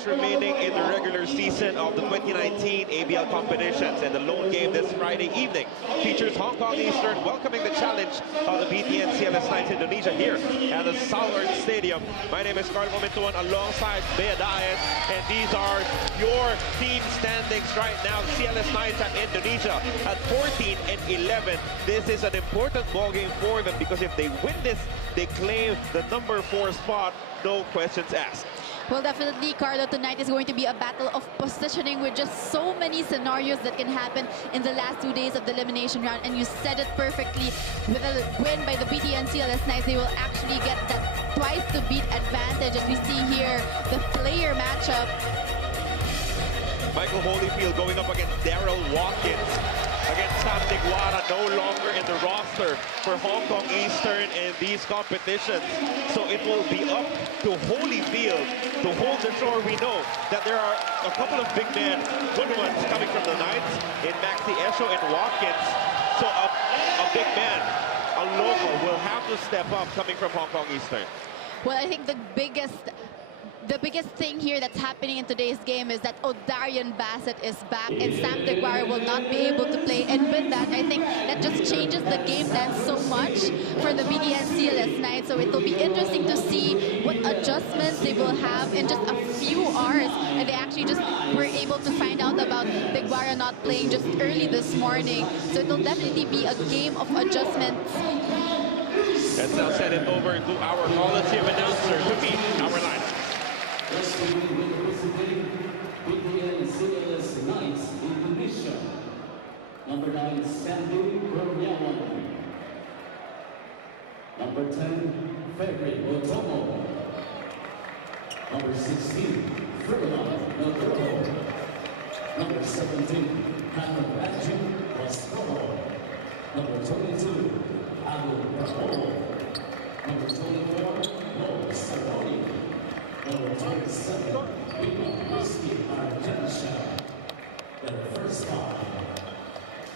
matches remaining in the regular season of the 2019 ABL competitions, and the lone game this Friday evening features Hong Kong Eastern welcoming the challenge of the BTN CLS Knights Indonesia here at the Southern Stadium. My name is Carl Momentuan alongside Bea Dias, and these are your team standings right now. CLS Knights at Indonesia at 14 and 11. This is an important ball game for them because if they win this, they claim the number 4 spot, no questions asked. Well, definitely, Carlo, tonight is going to be a battle of positioning with just so many scenarios that can happen in the last 2 days of the elimination round. And you said it perfectly. With a win by the BTN CLS Knights, they will actually get that twice-to-beat advantage. As we see here, the player matchup. Michael Holyfield going up against Daryl Watkins. Against Sam Diguara, no longer in the roster for Hong Kong Eastern in these competitions. So it will be up to Holyfield to hold the shore. We know that there are a couple of big men, good ones coming from the Knights in Maxi Esho and Watkins. So a big man, a local, will have to step up coming from Hong Kong Eastern. Well, I think the biggest thing here that's happening in today's game is that O'Darian Bassett is back and Sam Diguara will not be able to play. And with that, I think that just changes the game plan so much for the BTN CLS Knights. So it will be interesting to see what adjustments they will have in just a few hours. And they actually just were able to find out about Diguara not playing just early this morning. So it will definitely be a game of adjustments. Let's now send it over to our Coliseum announcer to meet our lineup. Representing BTN CLS Knights Indonesia. Number 9, Sandy Kurniawan. Number 10, Febri Otomo. Number 16, Ferdinand Nagoro. Number 17, Hannah Badgin Pascoe. Number 22, Alu Rahul. Number 24, Mo Saroni. Number 27, Miguel Argentina. The first spot.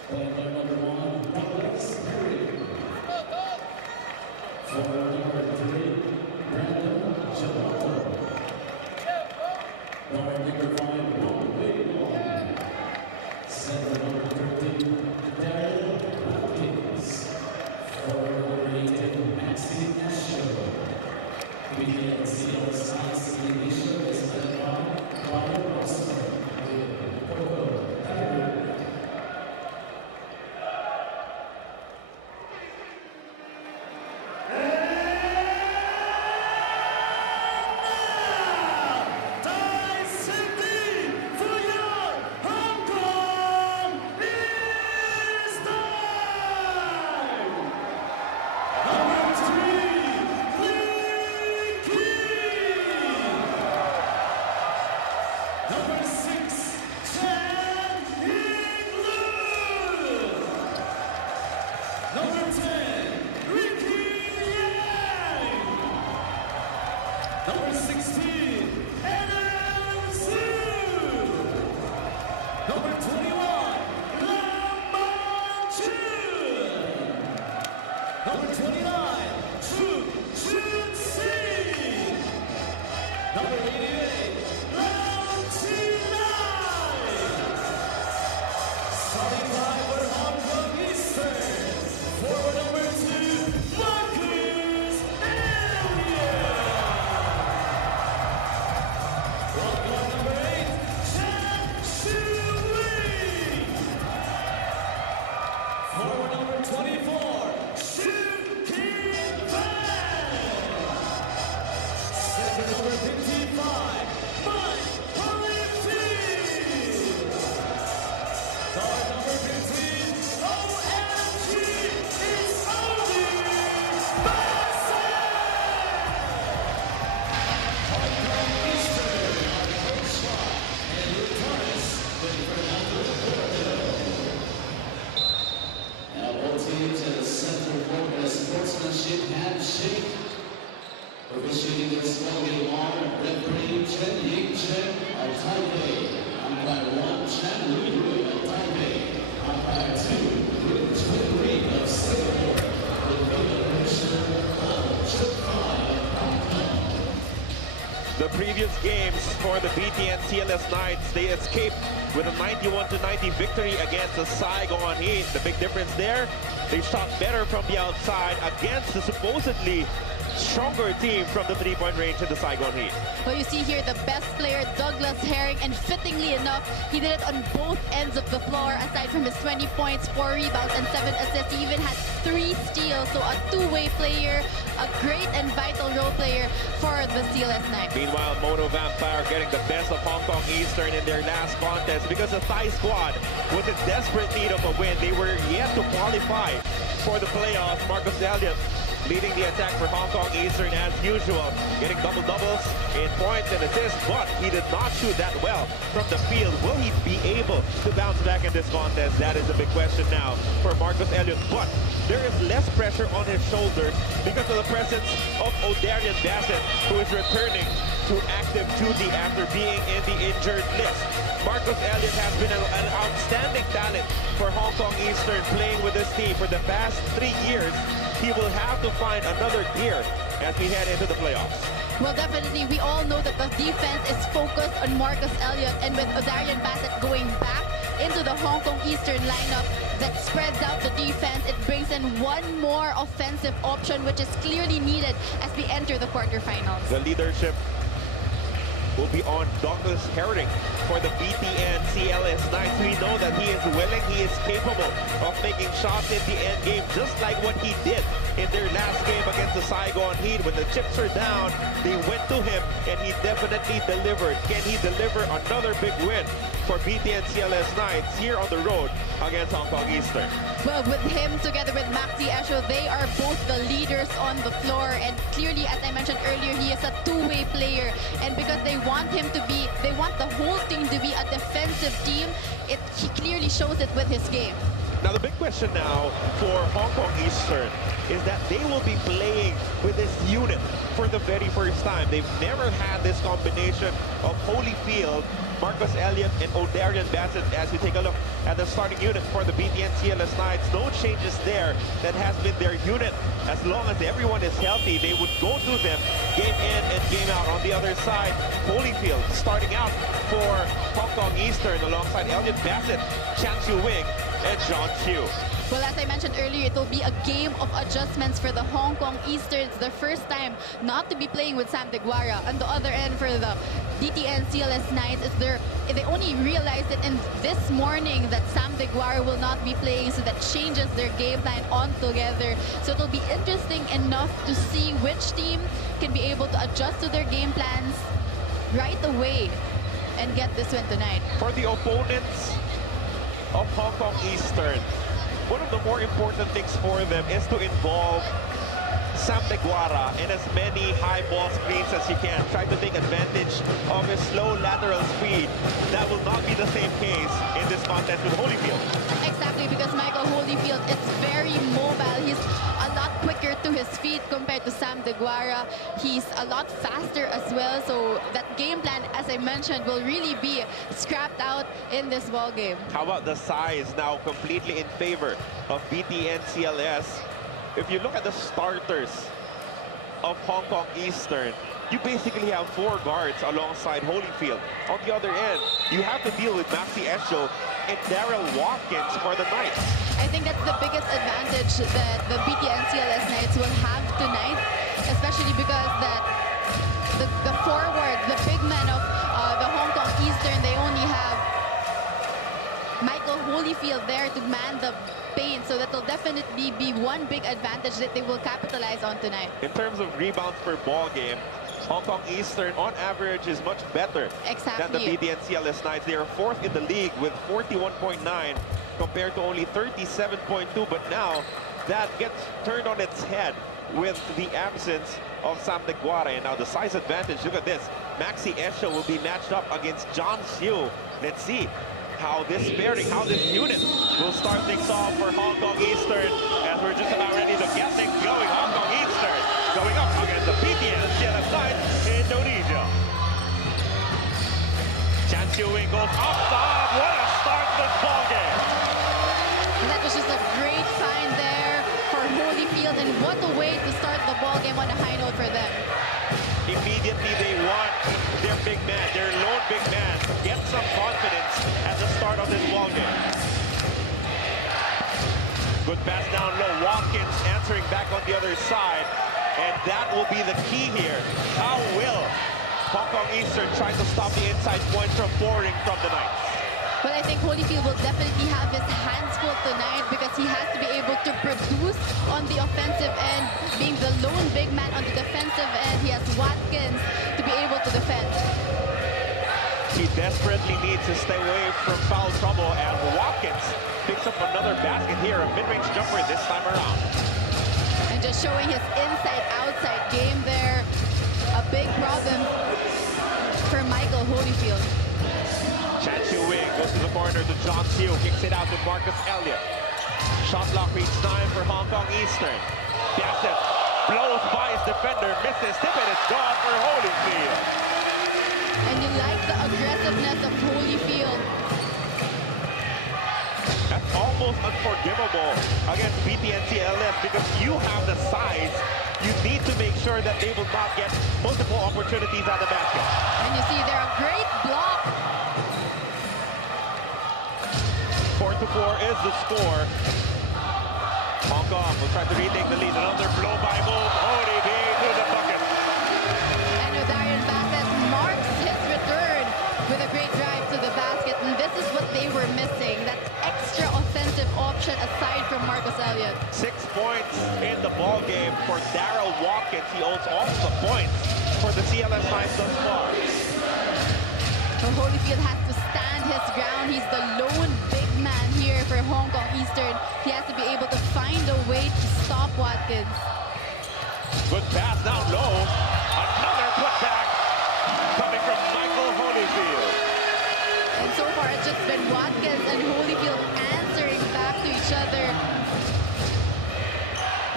Player number 1, Alex Perry. Forward number 3, Brandon Gelato. Guard number 5, Wong Wei Wong. Center number 13, Darren Watkins. Forward number 18, Maxi Esho. BTN CLS Knights Indonesia is led by Kuala with Coco Harry. The the previous games for the BTN CLS Knights, they escaped with a 91-90 victory against the Saigon Heat. The big difference there, they shot better from the outside against the supposedly stronger team from the three-point range in the Saigon Heat. Well, you see here the best player, Douglas Herring, and fittingly enough, he did it on both ends of the floor. Aside from his 20 points, 4 rebounds, and 7 assists, he even had 3 steals. So a two-way player, a great and vital role player for the CLS Knights. Meanwhile, Mono Vampire getting the best of Hong Kong Eastern in their last contest because the Thai squad was in desperate need of a win. They were yet to qualify for the playoffs. Marcus Elliott leading the attack for Hong Kong Eastern as usual, getting double-doubles in points and assists, but he did not shoot that well from the field. Will he be able to bounce back in this contest? That is a big question now for Marcus Elliott, but there is less pressure on his shoulders because of the presence of O'Darian Bassett, who is returning to active duty after being in the injured list. Marcus Elliott has been an outstanding talent for Hong Kong Eastern, playing with this team for the past 3 years. He will have to find another gear as we head into the playoffs. Well, definitely, we all know that the defense is focused on Marcus Elliott, and with O'Darian Bassett going back into the Hong Kong Eastern lineup that spreads out the defense, it brings in one more offensive option, which is clearly needed as we enter the quarterfinals. The leadership will be on Douglas Herring for the BTN CLS Knights. We know that he is willing, he is capable of making shots in the end game, just like what he did in their last game against the Saigon Heat. When the chips were down, they went to him, and he definitely delivered. Can he deliver another big win for BTN CLS Knights here on the road against Hong Kong Eastern? Well, with him together with Maxi Esho, they are both the leaders on the floor, and clearly, as I mentioned earlier, he is a two-way player, and because they want him to be, they want the whole team to be a defensive team, he clearly shows it with his game. Now, the big question now for Hong Kong Eastern is that they will be playing with this unit for the very first time. They've never had this combination of Holyfield, Marcus Elliott, and O'Darian Bassett. As you take a look at the starting unit for the BTN CLS Knights, no changes there. That has been their unit. As long as everyone is healthy, they would go to them game in and game out. On the other side, Holyfield starting out for Hong Kong Eastern alongside Elliott Bassett, Chan Chiu Wing, and John Chiu. Well, as I mentioned earlier, it will be a game of adjustments for the Hong Kong Eastern. It's their first time not to be playing with Sam Deguara. On the other end, for the BTN CLS Knights, they only realized it in this morning that Sam Deguara will not be playing, so that changes their game plan altogether. So it'll be interesting enough to see which team can be able to adjust to their game plans right away and get this win tonight. For the opponents of Hong Kong Eastern, one of the more important things for them is to involve Sam Deguara in as many high ball screens as you can. Try to take advantage of his slow lateral speed. That will not be the same case in this contest with Holyfield. Exactly, because Michael Holyfield is very mobile. He's a lot quicker to his feet compared to Sam Deguara. He's a lot faster as well. So that game plan, as I mentioned, will really be scrapped out in this ball game. How about the size now completely in favor of BTN CLS? If you look at the starters of Hong Kong Eastern, you basically have 4 guards alongside Holyfield. On the other end, you have to deal with Maxi Esho and Daryl Watkins for the Knights. I think that's the biggest advantage that the BTN CLS Knights will have tonight, especially because the forward, the big man of the Hong Kong Eastern, they only have Michael Holyfield there to man the paint, so that will definitely be one big advantage that they will capitalize on tonight. In terms of rebounds per ball game, Hong Kong Eastern on average is much better than the BTN CLS Knights. They are 4th in the league with 41.9 compared to only 37.2, but now that gets turned on its head with the absence of Sam Deguara. And now the size advantage, look at this. Maxi Esho will be matched up against John Chiu. Let's see how this pairing, how this unit will start things off for Hong Kong Eastern, as we're just about ready to get things going. Hong Kong Eastern going up against the BTN CLS Knights, Indonesia. Chan Chiu Wing goes up top. What a start to this ball game. And that was just a great find there for Holyfield, and what a way to start the ball game on a high note for them. Immediately they want their big man, their lone big man, to get some confidence at the start of this ball game. Good pass down low. Watkins answering back on the other side. And that will be the key here. How will Hong Kong Eastern try to stop the inside points from pouring from the Knights? But I think Holyfield will definitely have his hands full tonight because he has to be able to produce on the offensive end. Being the lone big man on the defensive end, he has Watkins to be able to defend. He desperately needs to stay away from foul trouble, and Watkins picks up another basket here, a mid-range jumper this time around. And just showing his inside-outside game there. A big problem for Michael Holyfield. Chan Chiu Wing goes to the corner to John Siu, kicks it out to Marcus Elliott. Shot clock reads 9 for Hong Kong Eastern. Bassett blows by his defender, misses, tip it, it's gone for Holyfield. And you like the aggressiveness of Holyfield. That's almost unforgivable against BTN CLS because you have the size. You need to make sure that they will not get multiple opportunities at the basket. And you see there a great block. 4-4 is the score. Hong Kong will try to retake the lead. Another blow-by move. ODB to the bucket. And Darian Bassett marks his return with a great drive to the basket. And this is what they were missing. That extra offensive option aside from Marcus Elliott. 6 points in the ball game for Darryl Watkins. He owns all the points for the CLS Knights thus far. So Holyfield has to stand his ground. He's the lone big man here for Hong Kong Eastern. He has to be able to find a way to stop Watkins. Good pass down low. Another putback coming from Michael Holyfield. And so far it's just been Watkins and Holyfield answering back to each other.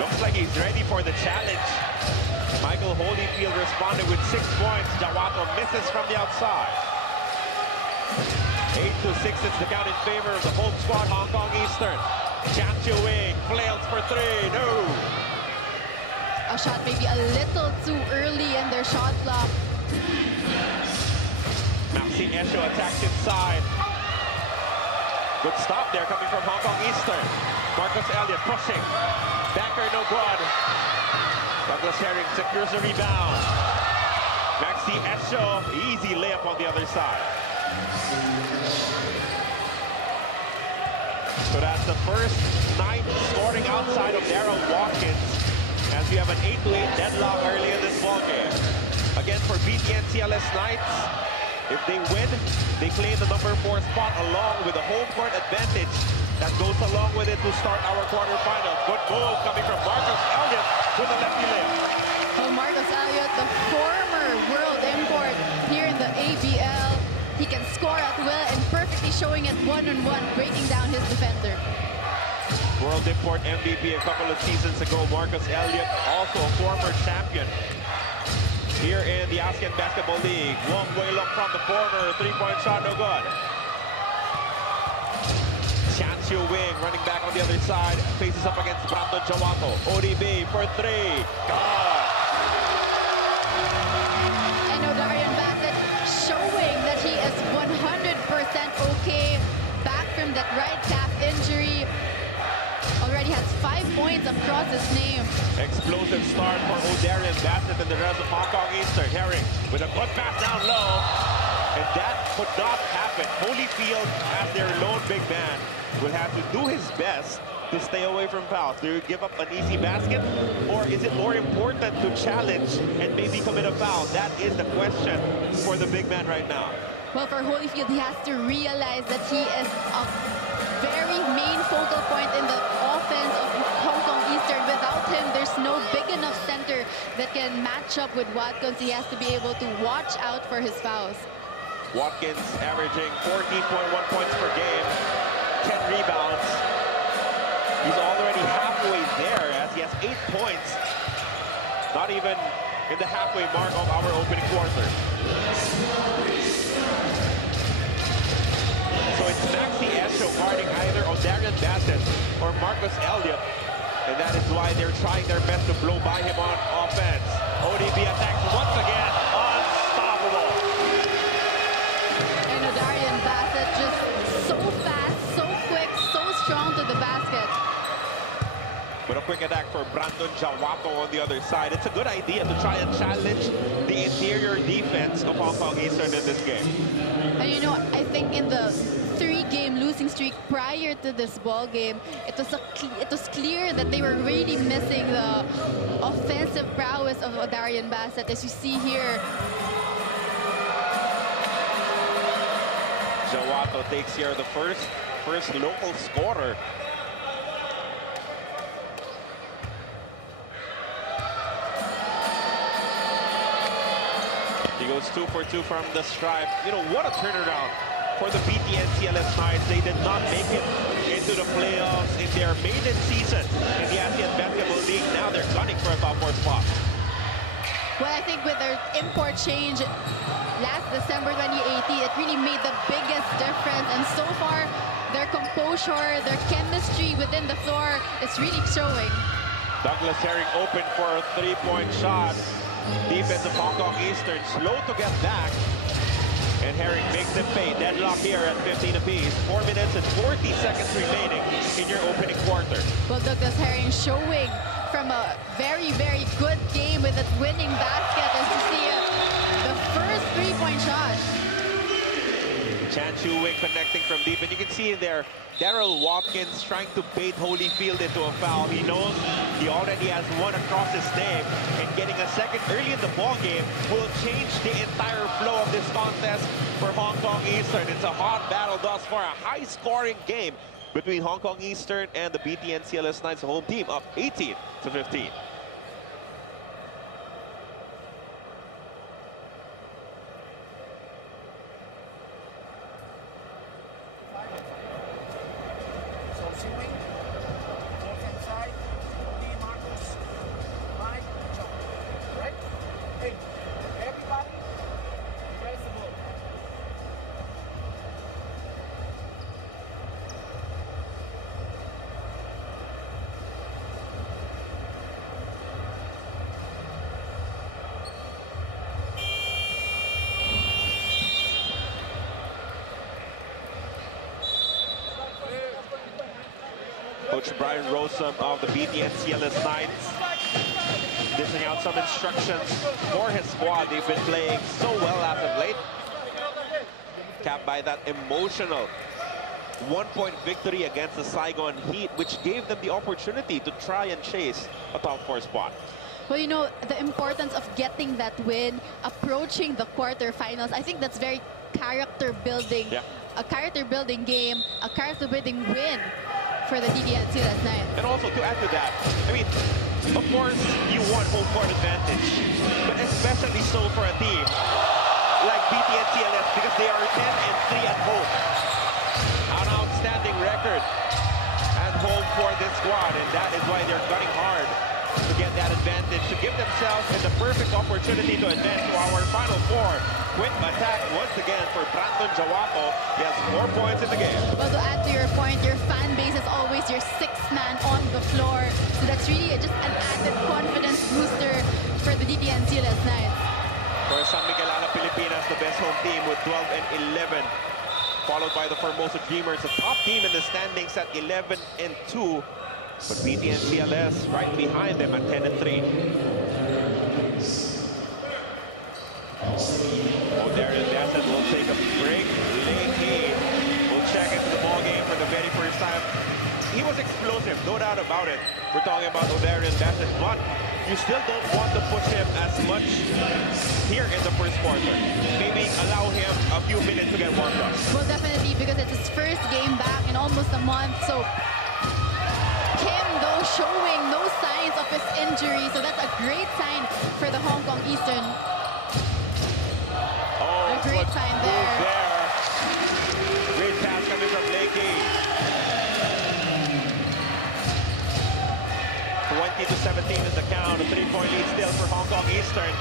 Looks like he's ready for the challenge. Michael Holyfield responded with 6 points. Jawato misses from the outside. 8-6 is the count in favor of the home squad, Hong Kong Eastern. Chan Chiu Wing flails for 3. No. A shot maybe a little too early in their shot clock. Maxi Esho attacks inside. Good stop there coming from Hong Kong Eastern. Marcus Elliott pushing. Banker no good. Douglas Herring secures the rebound. Maxi Esho, easy layup on the other side. So that's the first night scoring outside of Darryl Watkins as we have an 8-8 deadlock early in this ball game. Again, for BTN CLS Knights, if they win, they claim the number 4 spot along with the home court advantage that goes along with it to start our quarterfinals. Good move coming from Marcus Elliott with a lefty layup. Well, Marcus Elliott, the former world import here in the ABL, he can score at will and perfectly showing it one-on-one, breaking down his defender. World import MVP a couple of seasons ago. Marcus Elliott, also a former champion here in the ASEAN Basketball League. Wong Wei Long from the corner, 3-point shot, no good. Chan Chiu Wing running back on the other side, faces up against Brandon Jawato. ODB for 3, God. And Darian Bassett showing that he is 100% okay, back from that right calf injury. Already has 5 points across his name. Explosive start for O'Darian Bassett and the rest of Hong Kong Eastern. Herring with a good pass down low. And that could not happen. Holyfield, as their lone big man, will have to do his best to stay away from fouls. Do you give up an easy basket? Or is it more important to challenge and maybe commit a foul? That is the question for the big man right now. Well, for Holyfield, he has to realize that he is a very main focal point in the offense of Hong Kong Eastern. Without him, there's no big enough center that can match up with Watkins. He has to be able to watch out for his fouls. Watkins averaging 14.1 points per game, 10 rebounds. He's already halfway there as he has 8 points. Not even in the halfway mark of our opening quarter. So it's Maxi Esho guarding either O'Darian Bassett or Marcus Elliott. And that is why they're trying their best to blow by him on offense. ODB attacks once again. Unstoppable. And Odarian Bassett just so fast, so quick, so strong to the basket. But a quick attack for Brandon Jawato on the other side. It's a good idea to try and challenge the interior defense of Hong Kong Eastern in this game. And you know, I think in the 3-game losing streak prior to this ball game, it was clear that they were really missing the offensive prowess of Odarian Bassett, as you see here. Jawato takes here the first local scorer. He goes 2 for 2 from the stripe. You know, what a turnaround for the BTN CLS Knights. They did not make it into the playoffs in their maiden season in the ASEAN Basketball League. Now they're gunning for a top 4 spot. Well, I think with their import change last December 2018, it really made the biggest difference. And so far, their composure, their chemistry within the floor is really showing. Douglas Herring open for a 3-point shot. Defense of Hong Kong Eastern slow to get back. And Herring makes them pay. Deadlock here at 15 apiece. 4 minutes and 40 seconds remaining in your opening quarter. Well, Douglas Herring showing from a very, very good game with that winning basket as to see the first 3-point shot. Chan Chu-Wing connecting from deep. And you can see there, Daryl Watkins trying to bait Holyfield into a foul. He knows he already has one across his name. And getting a second early in the ball game will change the entire flow of this contest for Hong Kong Eastern. It's a hot battle thus far, a high-scoring game between Hong Kong Eastern and the BTN CLS Knights, home team, up 18-15. Coach Brian Rosum of the BTN CLS Knights dishing out some instructions for his squad. They've been playing so well as of late. Capped by that emotional 1-point victory against the Saigon Heat, which gave them the opportunity to try and chase a top 4 spot. Well, you know, the importance of getting that win, approaching the quarterfinals, I think that's very character building. Yeah. A character building game, a character building win for the BTN CLS Knights. And also to add to that, I mean, of course, you want home court advantage, but especially so for a team like BTN CLS because they are 10-3 at home. An outstanding record at home for this squad, and that is why they're gunning hard to get that advantage, to give themselves the perfect opportunity to advance to our Final Four. Quick attack once again for Brandon Jawato. He has 4 points in the game. Well, to add to your point, your fan base is always your 6th man on the floor. So that's really just an added confidence booster for the BTN CLS Knights. For San Miguel, Alab, Pilipinas, the best home team with 12-11. Followed by the Formosa Dreamers, the top team in the standings at 11-2. But BTN CLS right behind them at 10-3. Odarian Bassett will take a break. Leahy will check into the ball game for the very first time. He was explosive, no doubt about it. We're talking about Odarian Bassett, but you still don't want to push him as much here in the first quarter. Maybe allow him a few minutes to get warmed up. Well, definitely, because it's his first game back in almost a month. So him, though, showing no signs of his injury. So that's a great sign for the Hong Kong Eastern. Oh, a great sign there. Great pass coming from Leahy. 20-17 is the count. A 3-point lead still for Hong Kong Eastern.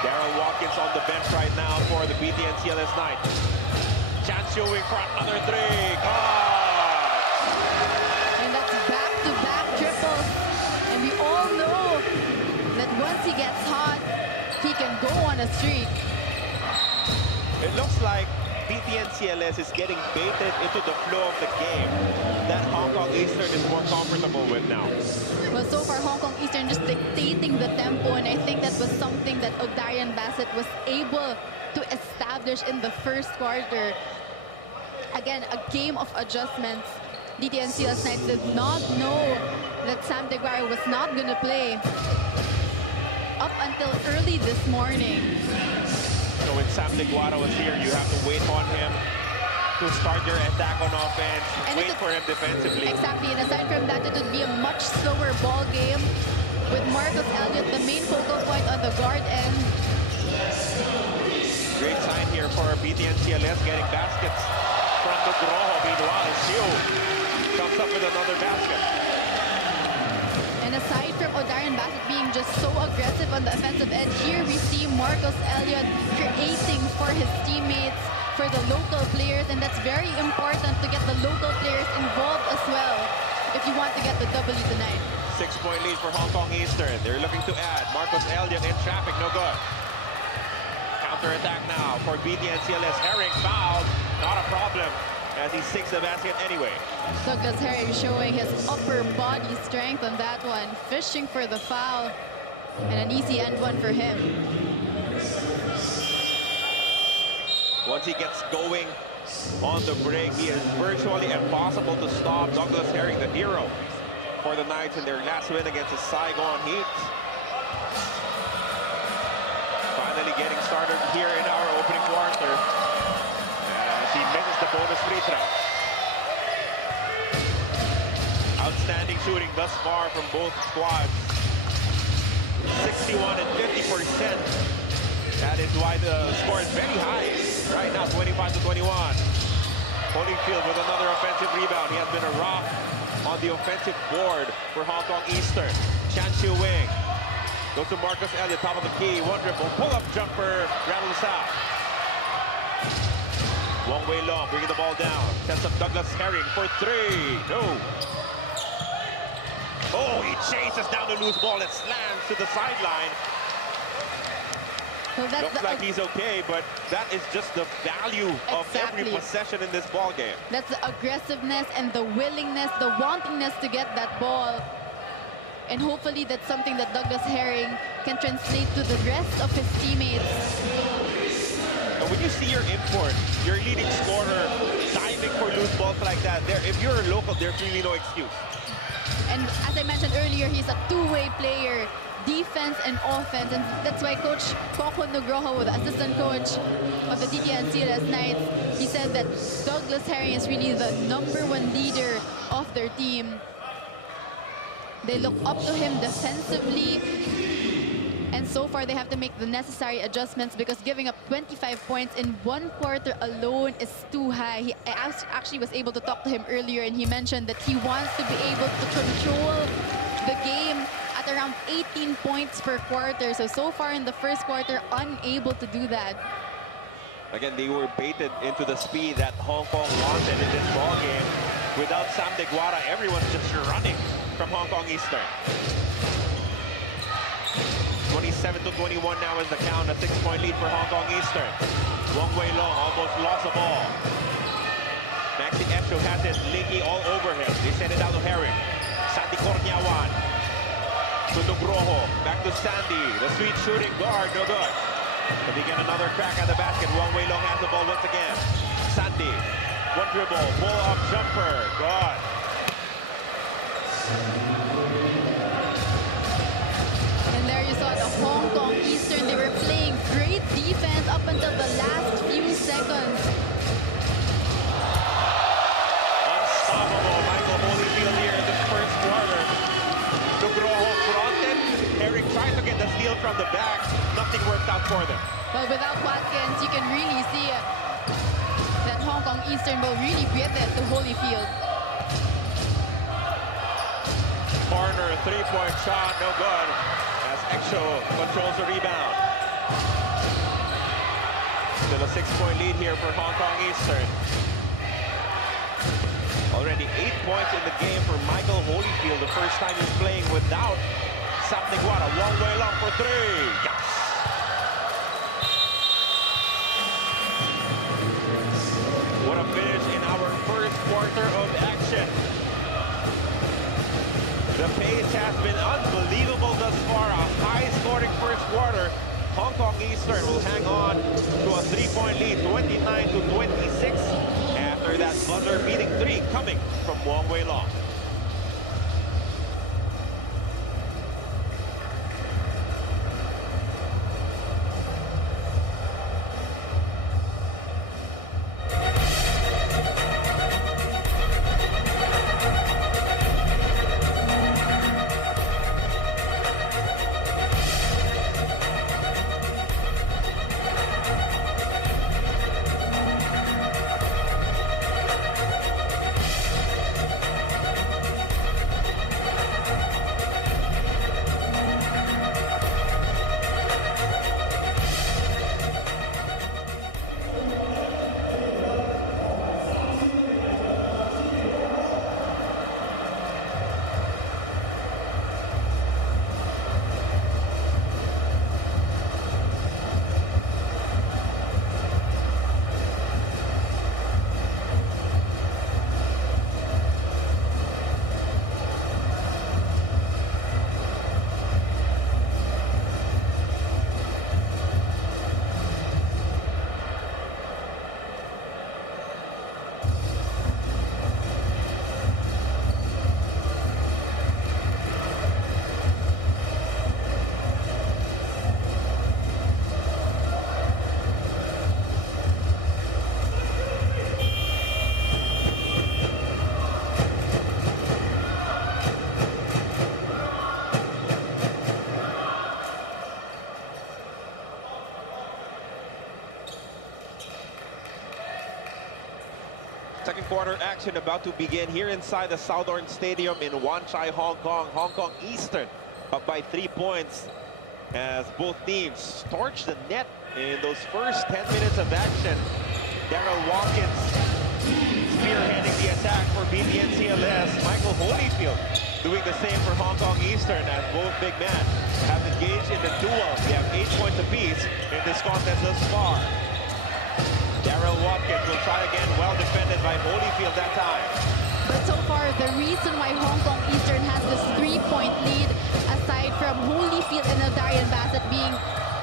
Daryl Watkins on the bench right now for the BTN CLS Knights. Chance showing for another 3. God! And that's back-to-back on a streak. It looks like BTN CLS is getting baited into the flow of the game that Hong Kong Eastern is more comfortable with now. Well, so far, Hong Kong Eastern just dictating the tempo, and I think that was something that Odarian Bassett was able to establish in the first quarter. Again, a game of adjustments. BTN CLS Knights did not know that Sam Deguara was not going to play up until early this morning. So when Sam Deguara was here, you have to wait on him to start your attack on offense, and wait for him defensively. Exactly, and aside from that, it would be a much slower ball game with Marcus Elliott, the main focal point on the guard end. Great sign here for BTN CLS getting baskets from Nugroho. Meanwhile, Siu comes up with another basket. And aside from Odarian Bassett being just so aggressive on the offensive end, here we see Marcus Elliott creating for his teammates, for the local players, and that's very important to get the local players involved as well if you want to get the W tonight. 6-point lead for Hong Kong Eastern. They're looking to add. Marcus Elliott in traffic, no good. Counter-attack now for BTN CLS. Herring fouled, not a problem, as he sinks the basket anyway. Douglas Herring showing his upper body strength on that one, fishing for the foul, and an easy end one for him. Once he gets going on the break, he is virtually impossible to stop. Douglas Herring, the hero for the Knights in their last win against the Saigon Heat. Finally getting started here in our opening quarter, as he misses the bonus free throw. Outstanding shooting thus far from both squads. 61 and 50%. That is why the score is very high. Right now, 25-21. Holyfield with another offensive rebound. He has been a rock on the offensive board for Hong Kong Eastern. Chan Chiu Wing goes to Marcus Elliott, top of the key. One dribble, pull-up jumper, rattles out. Wong Wei Long bringing the ball down. Sets up Douglas Herring for three. No. Oh, he chases down the loose ball and slams to the sideline. So looks like he's okay, but that is just the value of every possession in this ball game. That's the aggressiveness and the willingness, the wantingness to get that ball. And hopefully that's something that Douglas Herring can translate to the rest of his teammates. And when you see your import, your leading scorer, diving for loose balls like that, if you're a local, there's really no excuse. And as I mentioned earlier, he's a two-way player. Defense and offense, and that's why Coach Coco Nugroho, the assistant coach of the BTN CLS Knights, he said that Douglas Herring is really the #1 leader of their team. They look up to him defensively, and so far they have to make the necessary adjustments because giving up 25 points in one quarter alone is too high. I actually was able to talk to him earlier, and he mentioned that he wants to be able to control the game at around 18 points per quarter. So far in the first quarter, unable to do that. Again, they were baited into the speed that Hong Kong wanted in this ball game. Without Sam Deguara, everyone's just running from Hong Kong Eastern. 27-21 now is the count, a 6-point lead for Hong Kong Eastern. Wong Wei Long almost lost the ball. Maxi Esho has it, Linky all over him. They send it down to Herring. Sandy Corniawan to Nugroho, back to Sandy, the sweet shooting guard, no good. But they get another crack at the basket. Wong Wei Long has the ball once again. Sandy, one dribble, pull-up jumper, good. And there you saw the Hong Kong Eastern, they were playing great defense up until the last few seconds. Unstoppable, Michael Holyfield here in the first quarter. Nugroho fronted. Herring tries to get the steal from the back. Nothing worked out for them. Well, without Watkins, you can really see that Hong Kong Eastern will really give it to Holyfield. Corner, three-point shot, no good. As Exo controls the rebound. Still a 6-point lead here for Hong Kong Eastern. Already 8 points in the game for Michael Holyfield. The first time he's playing without Sam Deguara. Wong Wei Long for three. Yes! quarter of action. The pace has been unbelievable thus far. A high-scoring first quarter. Hong Kong Eastern will hang on to a 3-point lead, 29-26, after that buzzer-beating three coming from Wong Wei Long. Second quarter action about to begin here inside the Southern Stadium in Wan Chai, Hong Kong. Hong Kong Eastern up by 3 points as both teams torched the net in those first 10 minutes of action. Daryl Watkins spearheading the attack for BTN CLS. Michael Holyfield doing the same for Hong Kong Eastern as both big men have engaged in the duel. They have 8 points apiece in this contest thus far. Daryl Watkins will try again, well defended by Holyfield that time. But so far, the reason why Hong Kong Eastern has this 3-point lead, aside from Holyfield and Darian Bassett being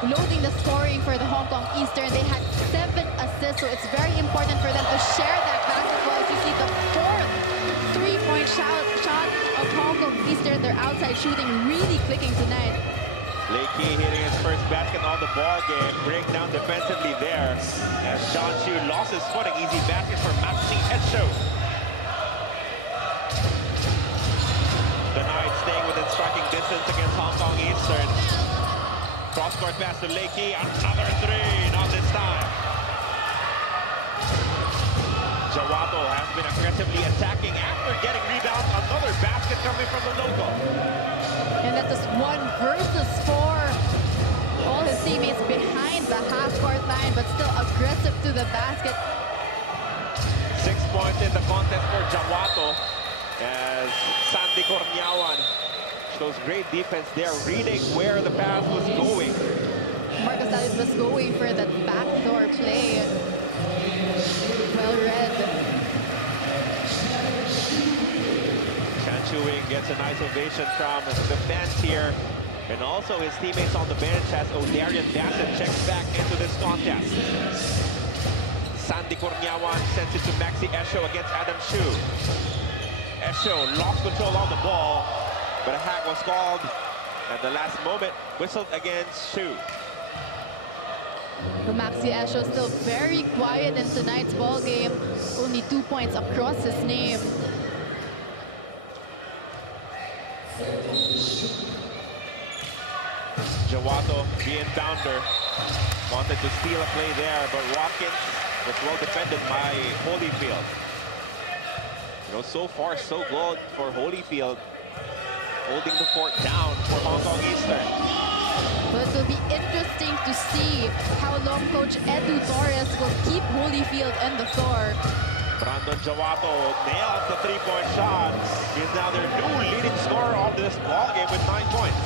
loading the scoring for the Hong Kong Eastern, they had 7 assists, so it's very important for them to share that basketball. As you see the 4th 3-point shot of Hong Kong Eastern, their outside shooting really clicking tonight. Lakey hitting his first basket on the ball game, break down defensively there as John Chu lost his footing. Easy basket for Maxi Esho. The Knights staying within striking distance against Hong Kong Eastern. Cross-court pass to Lakey, another three, not this time. Jawato has been aggressively attacking after getting rebounds. Another basket coming from the local. And that's just 1 versus 4. All his teammates behind the half-court line, but still aggressive to the basket. 6 points in the contest for Jawato as Sandy Cornyawan shows great defense there, reading where the pass was going. Marcus Elliott was going for that backdoor play. Well read. Chanchuing gets a nice ovation from the fans here. And also his teammates on the bench as O'Darian Bassett checks back into this contest. Sandy Cornyawan sends it to Maxi Esho against Adam Shu. Esho lost control on the ball, but a hack was called at the last moment, whistled against Shu. Maxi Esho still very quiet in tonight's ball game. Only 2 points across his name. Jawato, the inbounder, wanted to steal a play there, but Watkins was well defended by Holyfield. You know, so far so good for Holyfield, holding the fort down for Hong Kong Eastern. But it will be interesting to see how long coach Edu Torres will keep Holyfield on the floor. Brandon Jawato nails the three-point shot. He's now their new leading scorer of this ball game with 9 points.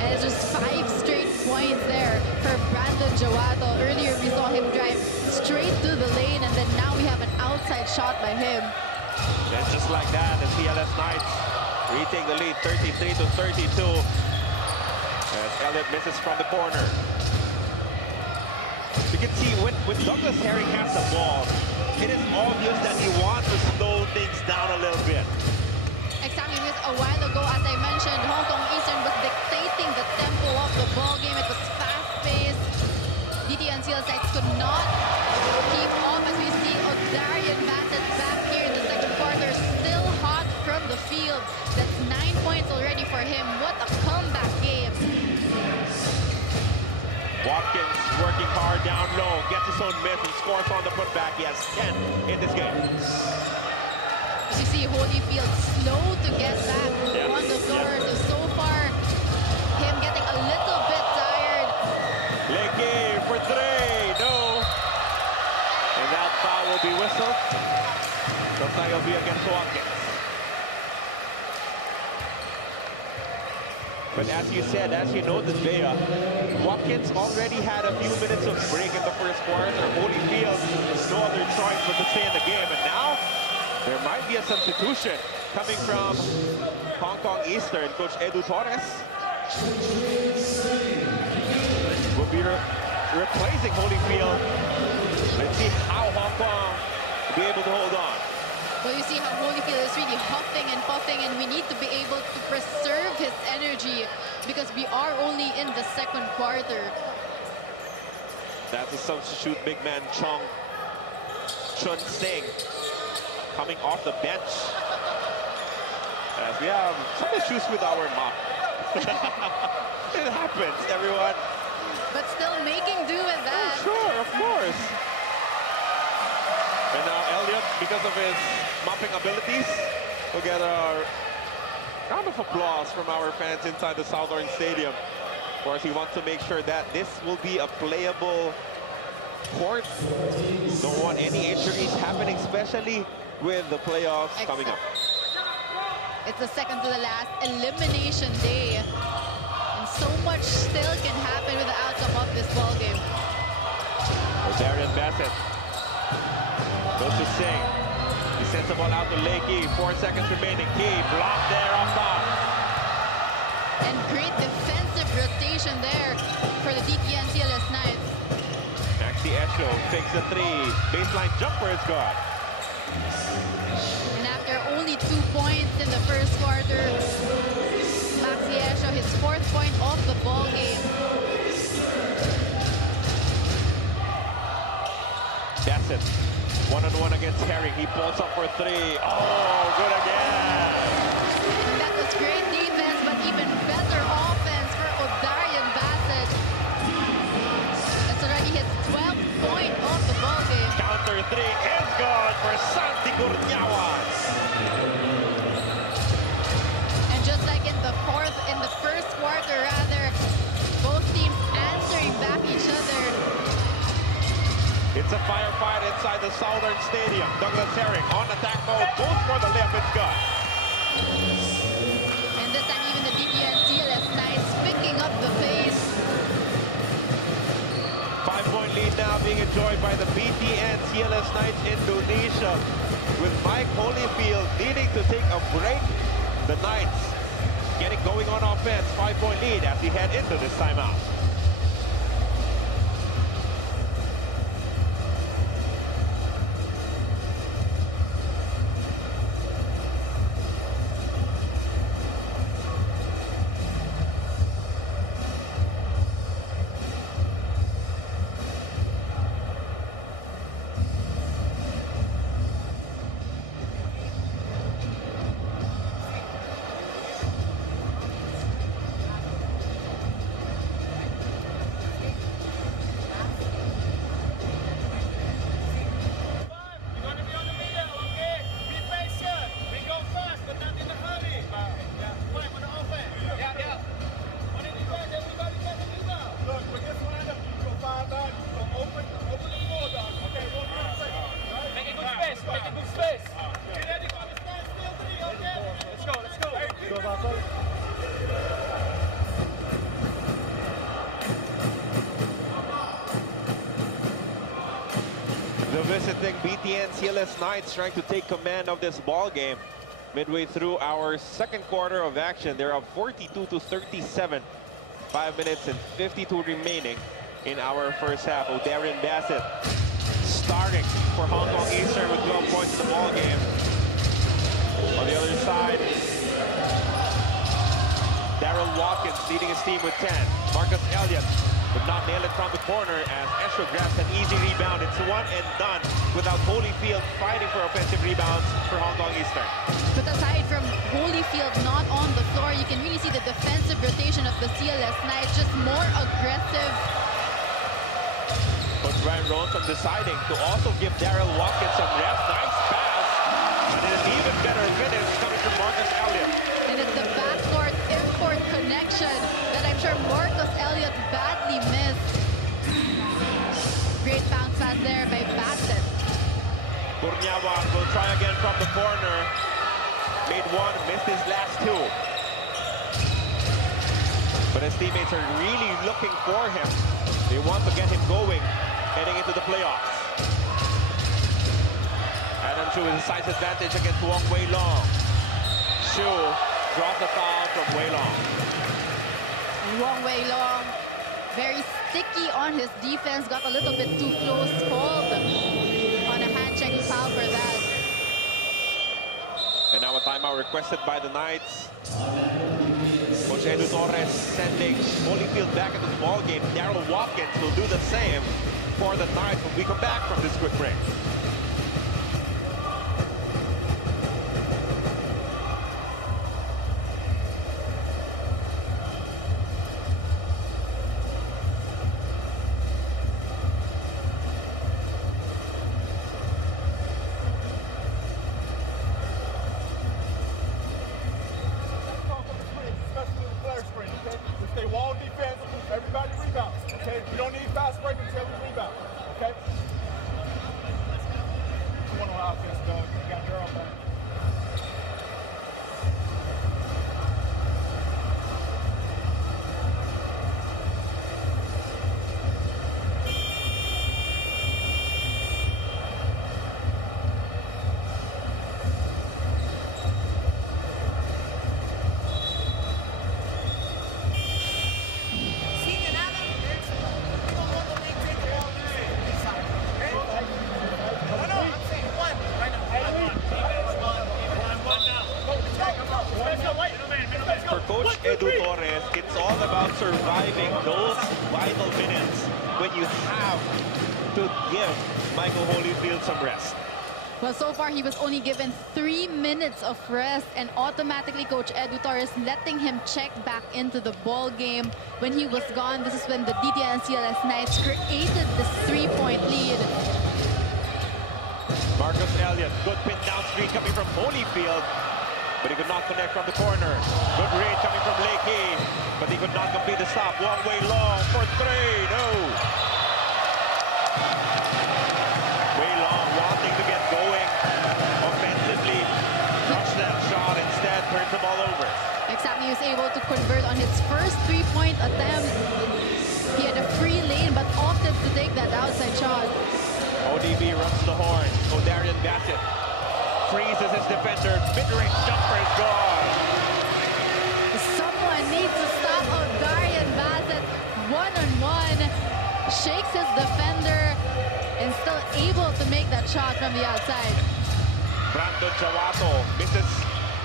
And it's just 5 straight points there for Brandon Jawado. Earlier we saw him drive straight to the lane, and then now we have an outside shot by him. And just like that, the CLS Knights retake the lead 33-32. As Alab misses from the corner. You can see when Douglas Herring has the ball, it is obvious that he wants to slow things down a little bit. Exactly, because a while ago, as I mentioned, Hong Kong Eastern was dictating the tempo of the ball game. It was fast-paced. BTN CLS Knights could not keep up, as we see Odarian Bassett back here in the second quarter, still hot from the field. That's 9 points already for him. What a comeback game. Watkins working hard down low, gets his own miss and scores on the putback. He has 10 in this game. As you see, Holyfield slow to get back on the floor. So far, him getting a little bit tired. Lecky for three, no. And that foul will be whistled. Looks like it'll be against Watkins. But as you said, as you noted, Bea, Watkins already had a few minutes of break in the first quarter. Holyfield, no other choice but to stay in the game. And now, there might be a substitution coming from Hong Kong Eastern. Coach Edu Torres will be replacing Holyfield. Let's see how Hong Kong will be able to hold on. Well, you see how Holyfield is really huffing and puffing, and we need to be able to preserve his energy because we are only in the second quarter. That's a substitute big man Chun Sing coming off the bench. As we have some issues with our mop. It happens, everyone. But still making do with that. Oh, sure, of course. And now Elliott, because of his mopping abilities, will get a round of applause from our fans inside the Southern Stadium. Of course, he wants to make sure that this will be a playable court. Don't want any injuries happening, especially with the playoffs coming up. It's the second to the last elimination day. And so much still can happen with the outcome of this ball game. Darian Bassett goes to Singh. He sends the ball out to Lecky. 4 seconds remaining. Key blocked there off top. And great defensive rotation there for the BTN CLS Knights. Maxi Esho takes the three. Baseline jumper is good. And after only 2 points in the first quarter, Maxi Esho, his 4th point of the ball game. Bassett, one-on-one against Herring. He pulls up for three. Oh, good again. And that was great defense, but even better offense for Odarian Bassett. That's already his 12th point of the ball game. Counter three is good for Santi Gurnyawa. And just like in the first quarter rather, both teams answering back each other. It's a firefight inside the Southern Stadium. Douglas Herring on attack mode, goes for the left, it's good. And this time even the BTN CLS Knights picking up the pace. 5-point lead now being enjoyed by the BTN CLS Knights Indonesia, with Mike Holyfield needing to take a break. The Knights getting going on offense. 5-point lead as we head into this timeout. visiting BTN CLS Knights trying to take command of this ball game. Midway through our second quarter of action, they're up 42-37. 5 minutes and 52 remaining in our first half. O'Darian Bassett starting for Hong Kong Eastern with 12 points in the ball game. On the other side, Daryl Watkins leading his team with 10. Marcus Elliott would not nail it from the corner as Esho grabs an easy rebound. It's one and done without Holyfield fighting for offensive rebounds for Hong Kong Eastern. But aside from Holyfield not on the floor, you can really see the defensive rotation of the CLS Knights, just more aggressive. Coach Ryan Ronson deciding to also give Daryl Watkins some reps. Nice pass. And an even better finish coming from Marcus Elliott. And it's the backcourt import connection that I'm sure Marcus Elliott badly missed. Great bounce pass there by Bassett. Gurnyawan will try again from the corner. Made one, missed his last two. But his teammates are really looking for him. They want to get him going, heading into the playoffs. Adam Shu with a size advantage against Wong Wei Long. Shu draws the foul from Wei Long. Wong Wei Long, very sticky on his defense, got a little bit too close, called on a hand check foul for that. And now a timeout requested by the Knights. Coach Edu Torres sending Holyfield back into the ball game. Daryl Watkins will do the same for the Knights when we come back from this quick break. It's all about surviving those vital minutes when you have to give Michael Holyfield some rest. Well, so far he was only given 3 minutes of rest, and automatically Coach Edu Torres letting him check back into the ball game. When he was gone, this is when the DTN and CLS Knights created this 3-point lead. Marcus Elliott, good pin down screen coming from Holyfield, but he could not connect from the corner. Good read coming from Lakey, but he could not complete the stop. Wong Wei Long for three, no. Wei Long wanting to get going offensively. Rushed that shot, instead turns the ball over. Exactly, he was able to convert on his first 3-point attempt. He had a free lane, but opted to take that outside shot. ODB runs to the horn. O'Darian Bassett freezes his defender. Mid-range jumper is gone. Someone needs to stop O'Darian Bassett one-on-one. Shakes his defender and still able to make that shot from the outside. Brandon Chawato misses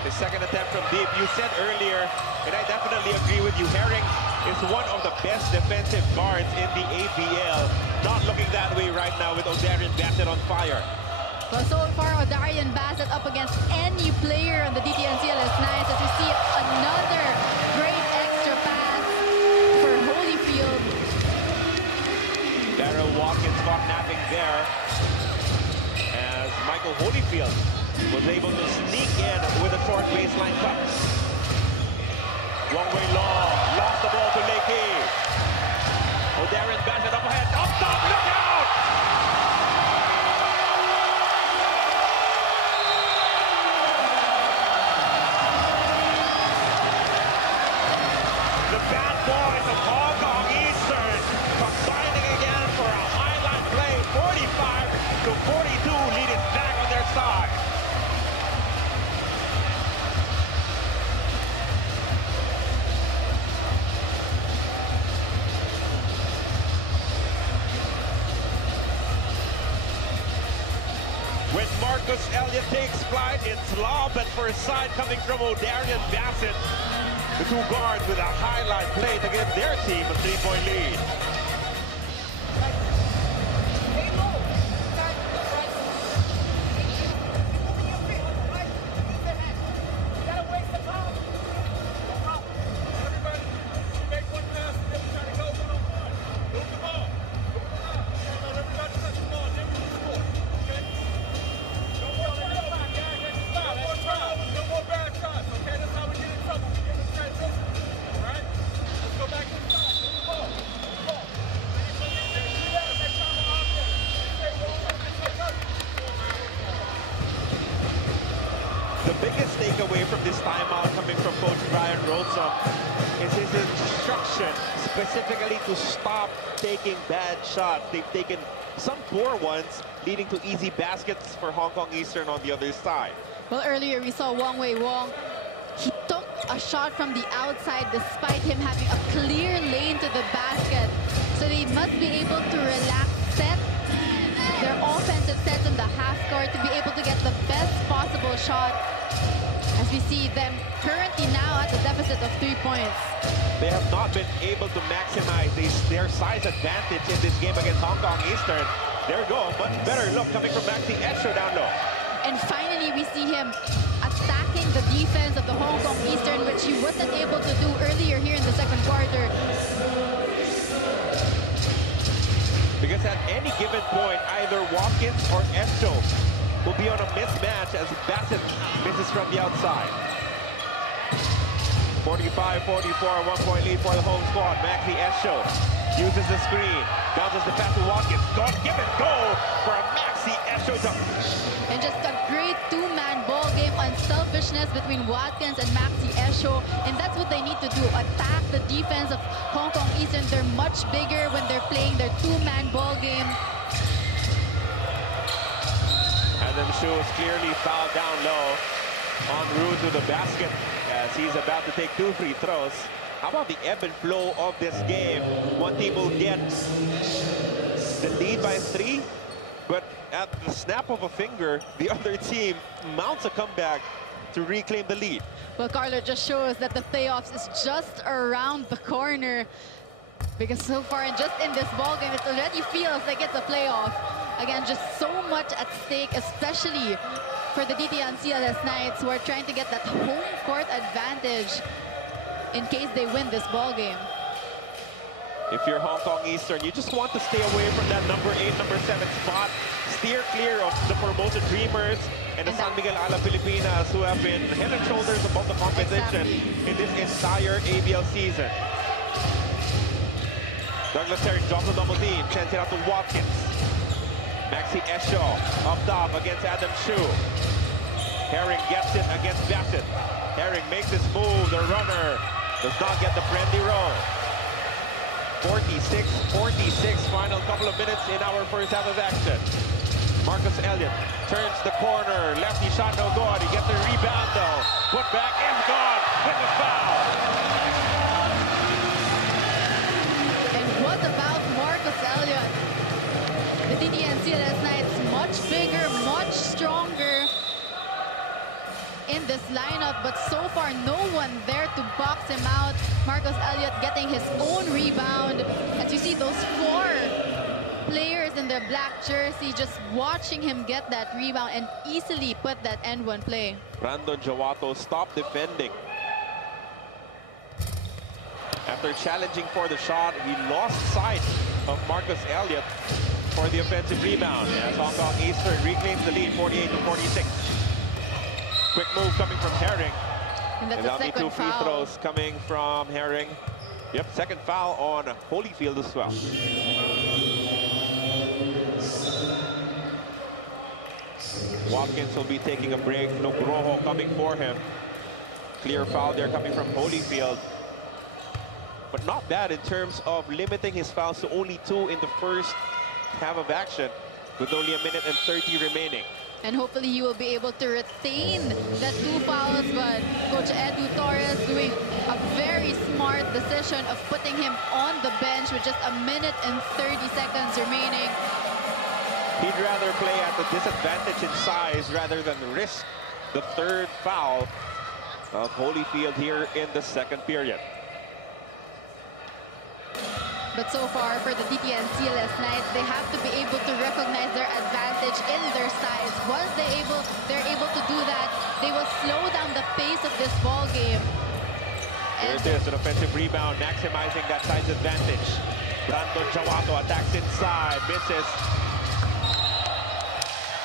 his second attempt from deep. You said earlier, and I definitely agree with you, Herring is one of the best defensive guards in the ABL. Not looking that way right now with O'Darian Bassett on fire. Well, so far, O'Darian Bassett up against any player on the DTN CLS Knights as we see another great extra pass for Holyfield. Daryl Watkins caught napping there as Michael Holyfield was able to sneak in with a short baseline cut. Wong Wei Long lost the ball to Lakey. O'Darian Bassett up ahead, up top, look out! The bad boys of Hong Kong Eastern combining again for a highlight play, 45 to 40. Marcus Elliott takes flight. It's lob at first side coming from O'Darian Bassett. The two guards with a highlight play to give their team a 3-point lead. The biggest takeaway from this timeout coming from Coach Brian Rosa is his instruction specifically to stop taking bad shots. They've taken some poor ones, leading to easy baskets for Hong Kong Eastern on the other side. Well, earlier we saw Wong Wei Wong. He took a shot from the outside despite him having a clear lane to the basket. So they must be able to relax, set their offensive sets in the half court to be able to get the best possible shot, as we see them currently now at the deficit of 3 points. They have not been able to maximize their size advantage in this game against Hong Kong Eastern. There we go, much better look coming from Maxi Esho down low. And finally, we see him attacking the defense of the Hong Kong Eastern, which he wasn't able to do earlier here in the second quarter. Because at any given point, either Watkins or Esho will be on a mismatch as Bassett misses from the outside. 45-44, 1-point lead for the home squad. Maxi Esho uses the screen, bounces the pass to Watkins. Don't give it go for a Maxi Esho dunk. And just a great two-man ball game, unselfishness between Watkins and Maxi Esho. And that's what they need to do, attack the defense of Hong Kong Eastern. They're much bigger when they're playing their two-man ball game. Adam Shu is clearly fouled down low en route to the basket as he's about to take 2 free throws. How about the ebb and flow of this game? One team will get the lead by 3, but at the snap of a finger, the other team mounts a comeback to reclaim the lead. Well, Carlo, just shows that the playoffs is just around the corner, because so far and just in this ball game, it already feels like it's a playoff. Again, just so much at stake, especially for the DTN CLS Knights, who are trying to get that home court advantage in case they win this ball game. If you're Hong Kong Eastern, you just want to stay away from that number 8, number 7 spot. Steer clear of the Formosa Dreamers and the San Miguel Alab Pilipinas, who have been head and shoulders above the competition in this entire ABL season. Douglas Herring drops the double team, sends it out to Watkins. Maxi Esho up top against Adam Shu. Herring gets it against Bassett. Herring makes his move. The runner does not get the friendly roll. 46-46, final couple of minutes in our first half of action. Marcus Elliott turns the corner. Lefty shot no good. He gets the rebound though. Put back is gone with the foul. And what about Marcus Elliott? The DTN CLS Knights much bigger, much stronger in this lineup, but so far no one there to box him out. Marcus Elliott getting his own rebound. As you see those 4 players in their black jersey just watching him get that rebound and easily put that end one play. Brandon Jawato stopped defending. After challenging for the shot, he lost sight of Marcus Elliott for the offensive rebound. As Hong Kong Eastern reclaims the lead, 48-46. Quick move coming from Herring. And that's There'll a be 2 second free foul. throws coming from Herring. Yep, second foul on Holyfield as well. Watkins will be taking a break. Nugroho coming for him. Clear foul there coming from Holyfield. But not bad in terms of limiting his fouls to only 2 in the first half of action, with only 1 minute and 30 remaining. And hopefully he will be able to retain that 2 fouls, but Coach Edu Torres doing a very smart decision of putting him on the bench with just 1 minute and 30 seconds remaining. He'd rather play at the disadvantage in size rather than risk the third foul of Holyfield here in the second period. But so far, for the BTN CLS Knights, they have to be able to recognize their advantage in their size. Once they're able to do that, they will slow down the pace of this ball game. Here it is, an offensive rebound, maximizing that size advantage. Brandon Jawato attacks inside, misses.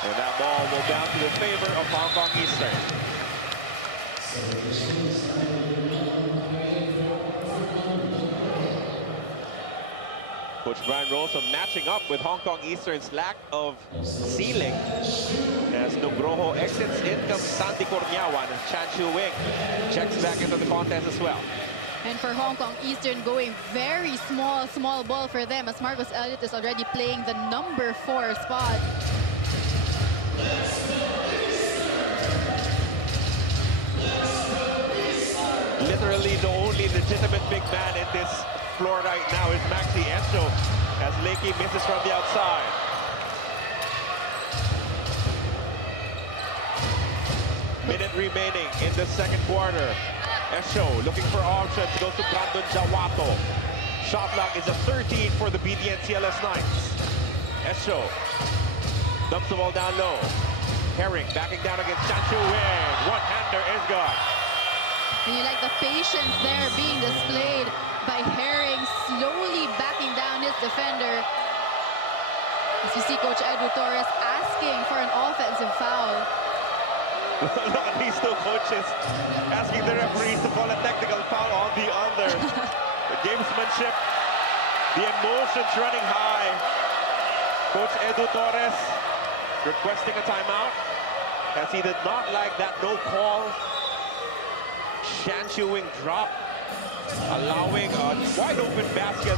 And that ball will bounce to the favor of Hong Kong Eastern. Coach Brian Rosa matching up with Hong Kong Eastern's lack of ceiling as Nugroho exits in comes Sandy Corniawan and Chan Chu Wing checks back into the contest as well. And for Hong Kong Eastern, going very small ball for them as Marcus Elliott is already playing the number 4 spot. Literally the only legitimate big man in this floor right now is Maxi Esho as Lakey misses from the outside. Minute remaining in the second quarter. Esho looking for options, goes to Brandon Jawato. Shot clock is a 13 for the BTN CLS Knights. Esho dumps the ball down low. Herring backing down against Chanchu Wing. One-hander is gone. And you like the patience there being displayed by Herring, slowly backing down his defender. As you see Coach Edu Torres asking for an offensive foul. Look at these two coaches asking the referees to call a technical foul on the under. The gamesmanship, the emotions running high. Coach Edu Torres requesting a timeout as he did not like that no call. Chan Chu Wing drop, allowing a wide open basket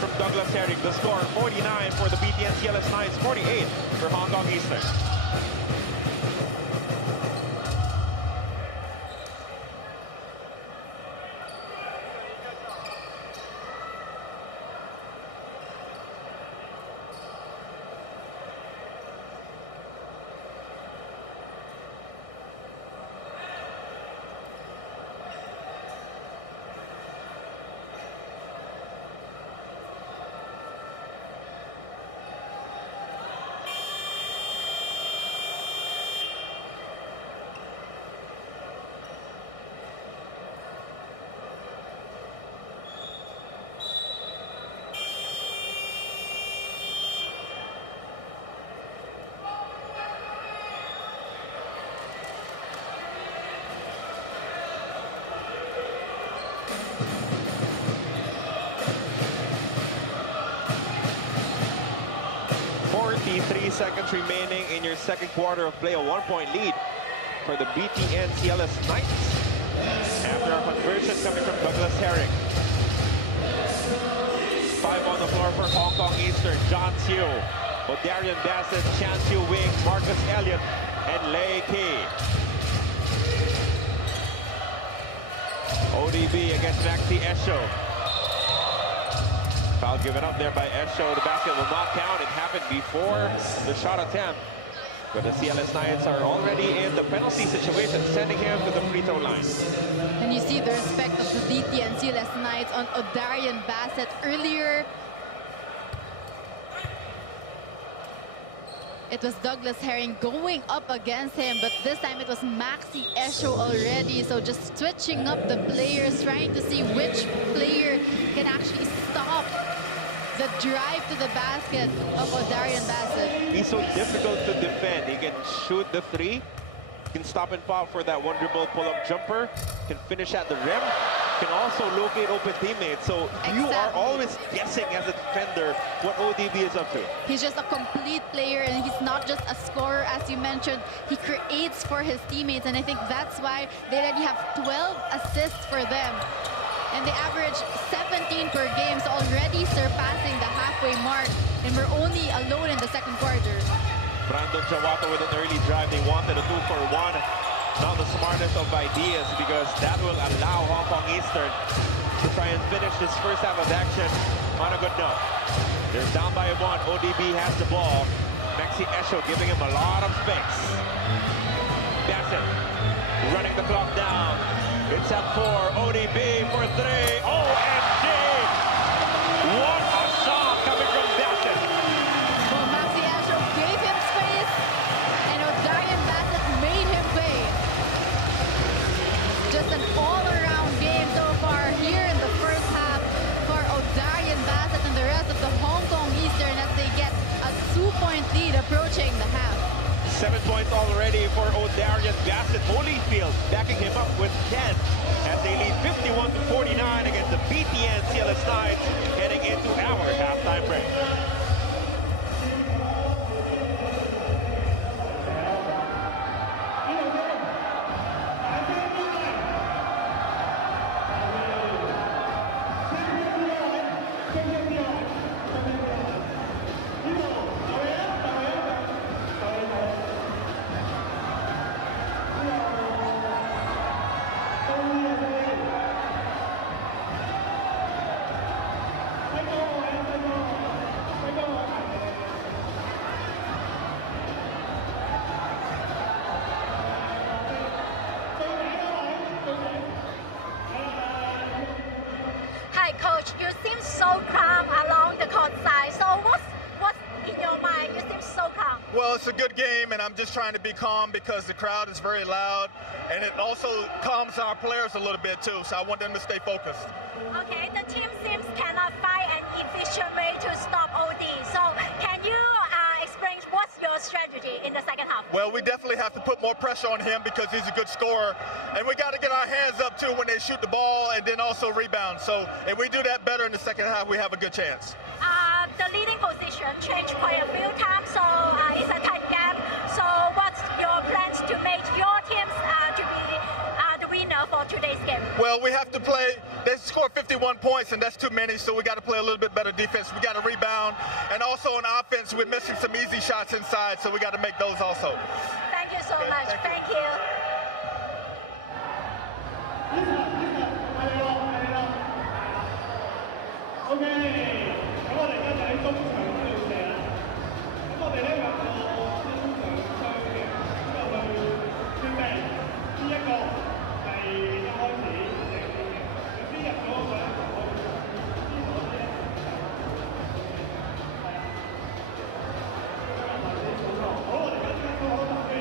from Douglas Herring. The score 49 for the BTN CLS Knights, 48 for Hong Kong Eastern. Seconds remaining in your second quarter of play, a 1-point lead for the BTN CLS Knights after a conversion coming from Douglas Herring. 5 on the floor for Hong Kong Eastern. John Siu, O'Darian Bassett, Chan Chu Wing, Marcus Elliott, and Lei Key. ODB against Maxi Esho. Foul given up there by Esho. The basket will not count. It happened before the shot attempt. But the CLS Knights are already in the penalty situation, sending him to the free throw line. And you see the respect of the BTN CLS Knights on O'Darian Bassett earlier. It was Douglas Herring going up against him, but this time it was Maxi Esho already. So just switching up the players, trying to see which player can actually stop the drive to the basket of O'Darian Bassett. He's so difficult to defend. He can shoot the three, can stop and pop for that one dribble pull-up jumper, can finish at the rim, can also locate open teammates. So you are always guessing as a defender what ODB is up to. He's just a complete player, and he's not just a scorer, as you mentioned. He creates for his teammates, and I think that's why they already have 12 assists for them. And they average 17 per game, so already surpassing the halfway mark. And we're only alone in the second quarter. Brandon Jawato with an early drive. They wanted a 2-for-1. Not the smartest of ideas, because that will allow Hong Kong Eastern to try and finish this first half of action on a good note. They're down by 1. ODB has the ball. Maxi Esho giving him a lot of space. Bassett running the clock down. It's at 4. ODB for 3. OMG! What a shot coming from Bassett. Well, Maxi Esho gave him space, and O'Darian Bassett made him pay. Just an all-around game so far here in the first half for O'Darian Bassett and the rest of the Hong Kong Eastern as they get a 2-point lead approaching the half. 7 points already for O'Darian Bassett. Holyfield backing him up with 10 as they lead 51-49 against the BTN CLS Knights heading into our halftime break. Hi, Coach. You seem so calm along the court side. So what's in your mind? You seem so calm. Well, it's a good game, and I'm just trying to be calm because the crowd is very loud, and it also calms our players a little bit too. So I want them to stay focused. Okay, the team seems cannot find an efficient way to stop OD. So can you explain what's your strategy in the second half? Well, we definitely have to put more pressure on him because he's a good scorer, and we got to get our hands up too when they shoot the ball and then also rebound. So if we do that better in the second half, we have a good chance. The leading position changed quite a few times, so it's a tight game. So what's your plans to make your teams to be the winner for today's game? Well, we have to play. They scored 51 points, and that's too many, so we got to play a little bit better defense. We got to rebound, and also on offense, we're missing some easy shots inside, so we got to make those also. Thank you so much. thank Thank you. 咁我哋而家就喺中場嗰度射啦。咁我哋咧有個中場雙嘅，咁就去決定呢一個係一開始射嘅，總之入咗嗰個咧就可以知道啲咧係啊。好，我哋而家即刻都好特別。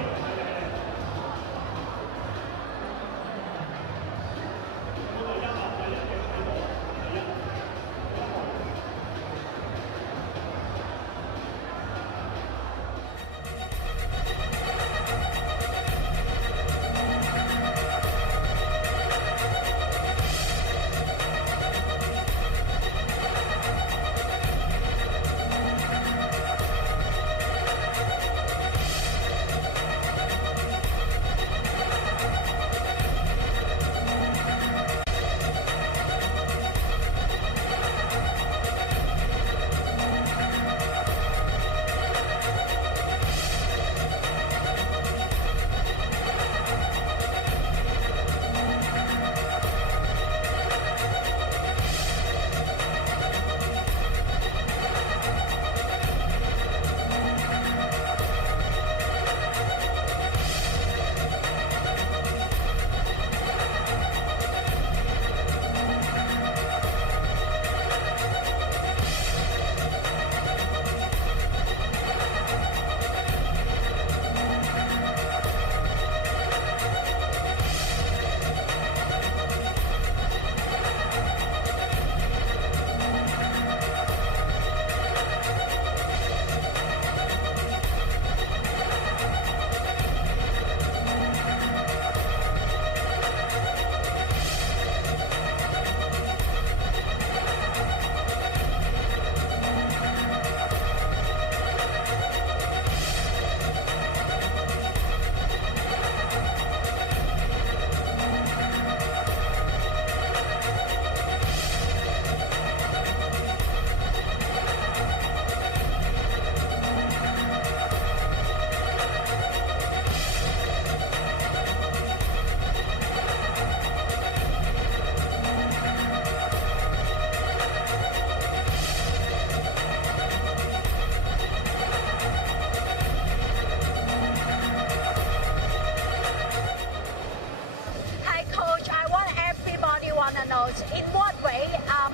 in what way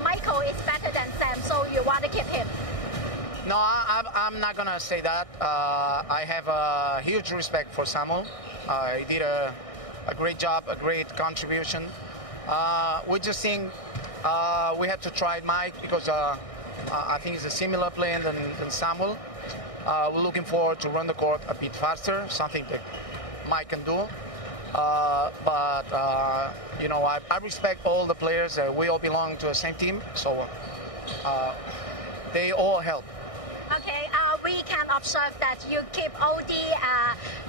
Michael is better than Sam, so you want to keep him? No, I'm not gonna say that. I have a huge respect for Samuel. He did a great job, a great contribution. We just think we have to try Mike because I think it's a similar plan than Samuel. We're looking forward to run the court a bit faster, something that Mike can do. But you know, I respect all the players. We all belong to the same team, so they all help. Okay, we can observe that you keep OD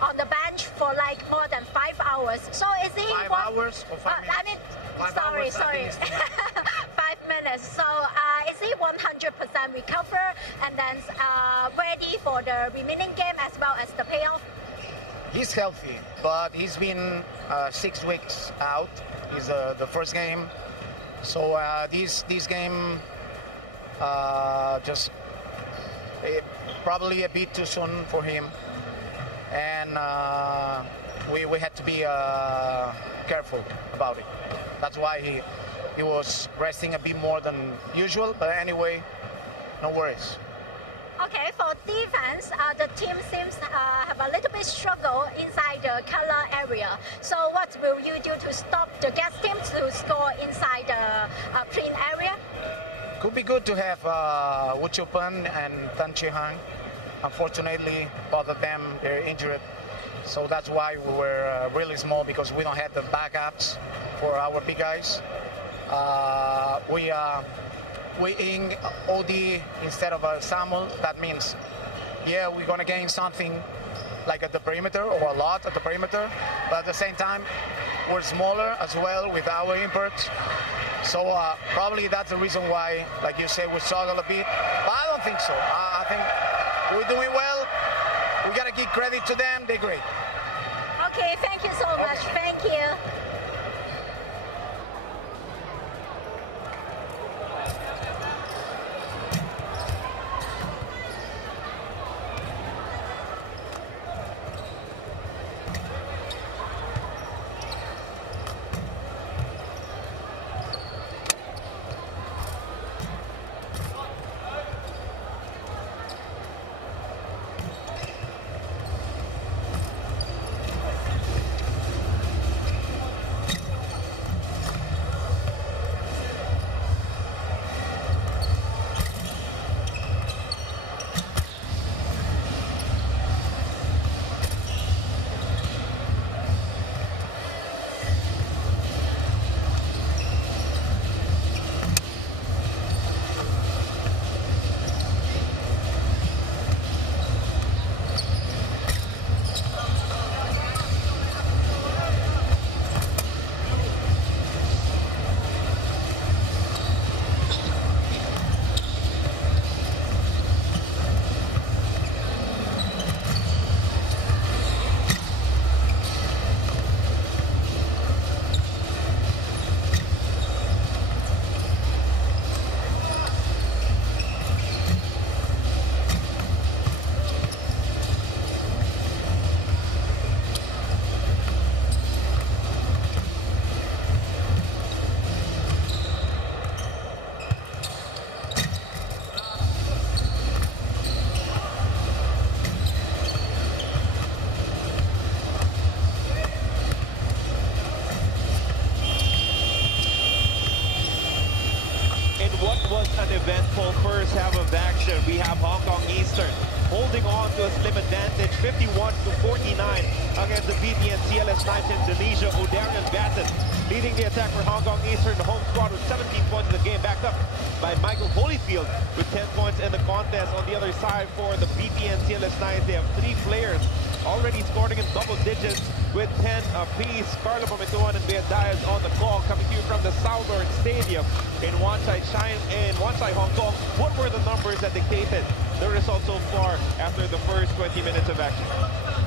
on the bench for like more than 5 hours. So is he 5 hours or 5 minutes? I mean, 5 sorry, hours, I think 5 minutes. So is he 100% recover and then ready for the remaining game as well as the payoff? He's healthy, but he's been 6 weeks out. He's the first game, so this game just probably a bit too soon for him, and we had to be careful about it. That's why he was resting a bit more than usual. But anyway, no worries. Okay, for defense, the team seems have a little bit struggle inside the Kuala area. So what will you do to stop the guest team to score inside the print area? Could be good to have Wu Chupan and Tan Chi Hang. Unfortunately, both of them, they're injured. So that's why we were really small, because we don't have the backups for our big guys. We in OD instead of Samuel. That means, yeah, we're going to gain something like at the perimeter, or a lot at the perimeter. But at the same time, we're smaller as well with our imports. So probably that's the reason why, like you say, we struggle a bit. But I don't think so. I think we're doing well. We got to give credit to them. They're great. Okay, thank you so much. Thank you. An eventful first half of action. We have Hong Kong Eastern holding on to a slim advantage, 51-49 against the BTN CLS 9 Indonesia. O'Darian Bassett leading the attack for Hong Kong Eastern. The home squad with 17 points in the game, backed up by Michael Holyfield with 10 points in the contest. On the other side for the BTN CLS 9, they have 3 players already scoring in double digits with 10 apiece. Carlo Pamituan and Bea Diaz on the call, coming to you from the Southern Stadium in Wan Chai, Hong Kong. What were the numbers that dictated the result so far after the first 20 minutes of action?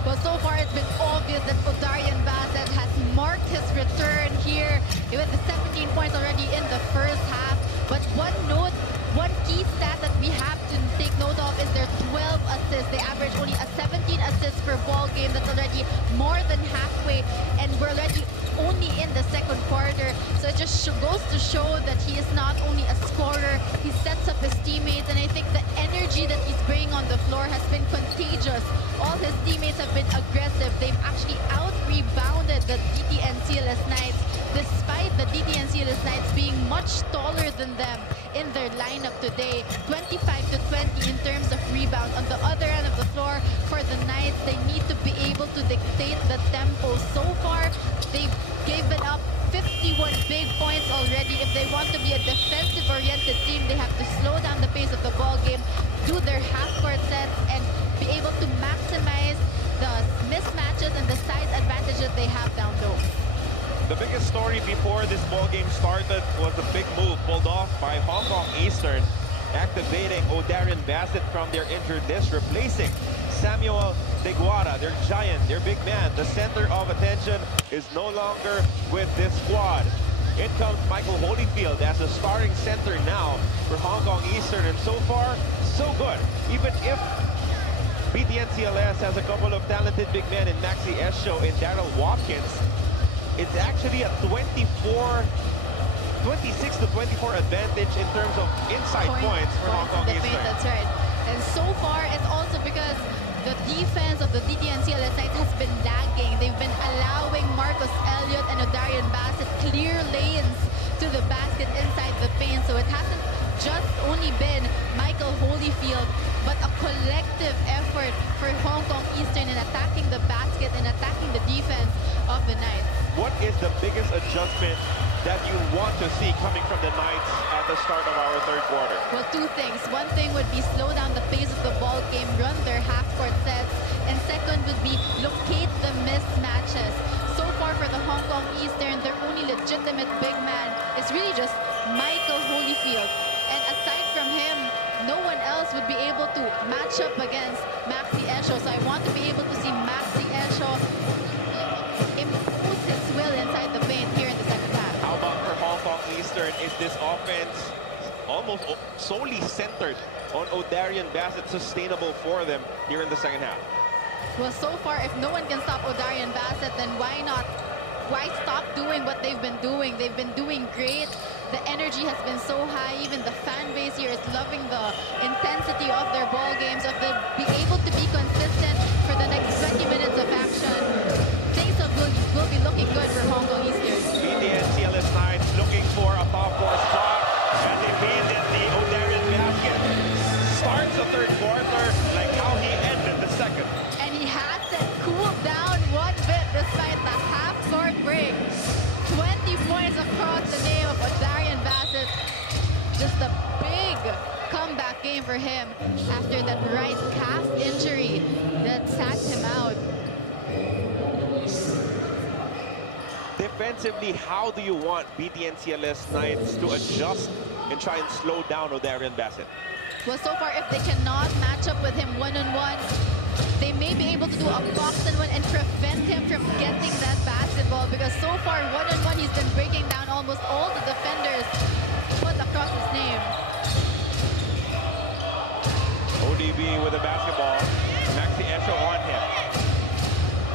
Well, so far it's been obvious that O'Darian Bassett has marked his return here with the 17 points already in the first half. But one key stat that we have to take note of is their 12 assists. They average only a 17 assists per ball game. That's already more than halfway, and we're already only in the second quarter. So it just goes to show that he is not only a scorer, he sets up his teammates, and I think the energy that he's bringing on the floor has been contagious. All his teammates have been aggressive. They've actually out-rebounded the DTN CLS Knights, despite the DTN CLS Knights being much taller than them in their lineup today. 25-20 in terms of rebound. On the other end of the floor, for the Knights, they need to be able to dictate the tempo. So far, they've given up 51 big points already. If they want to be a defensive-oriented team, they have to slow down the pace of the ball game, do their half-court sets, and be able to maximize the mismatches and the size advantage that they have down low. The biggest story before this ball game started was a big move pulled off by Hong Kong Eastern, activating O'Darian Bassett from their injured list, replacing Samuel Deguara, their giant, their big man. The center of attention is no longer with this squad. In comes Michael Holyfield as a starting center now for Hong Kong Eastern, and so far, so good. Even if BTN CLS has a couple of talented big men in Maxi Esho and Daryl Watkins, it's actually a 26-24 advantage in terms of inside points for Hong Kong Eastern. That's right. And so far, it's also because the defense of the DTN CLS Knights has been lagging. They've been allowing Marcus Elliott and O'Darian Bassett clear lanes to the basket inside the paint. So it hasn't just only been Michael Holyfield, but a collective effort for Hong Kong Eastern in attacking the basket and attacking the defense of the Knights. What is the biggest adjustment that you want to see coming from the Knights at the start of our third quarter? Well, two things. One thing would be slow down the pace of the ball game, run their half-court sets, and second would be locate the mismatches. So far for the Hong Kong Eastern, their only legitimate big man is really just Michael Holyfield. And aside from him, no one else would be able to match up against Maxi Esho. So I want to be able to see Maxi Esho impose his will inside the paint here in the second half. How about for Hong Kong Eastern? Is this offense almost solely centered on O'Darian Bassett sustainable for them here in the second half? Well, so far, if no one can stop O'Darian Bassett, then why not? Why stop doing what they've been doing? They've been doing great. The energy has been so high. Even the fan base here is loving the intensity of their ball games. If they'll be able to be consistent for the next 20 minutes of action, things will be looking good for Hong Kong Eastern. BTN CLS Knights looking for a top 4 spot, and immediately O'Darian Bassett starts the third quarter like how he ended the second. And he hasn't cooled down one bit despite the half-court break. 20 points across the name of O'Darian Bassett. Just a big comeback game for him after that right calf injury that sat him out. Defensively, how do you want BTN CLS Knights to adjust and try and slow down O'Darian Bassett? Well, so far, if they cannot match up with him one-on-one, they may be able to do a box-and-one and prevent him from getting that basketball, because so far, one-on-one, he's been breaking down almost all the defenders put across his name. ODB with the basketball. Maxi Esho on him.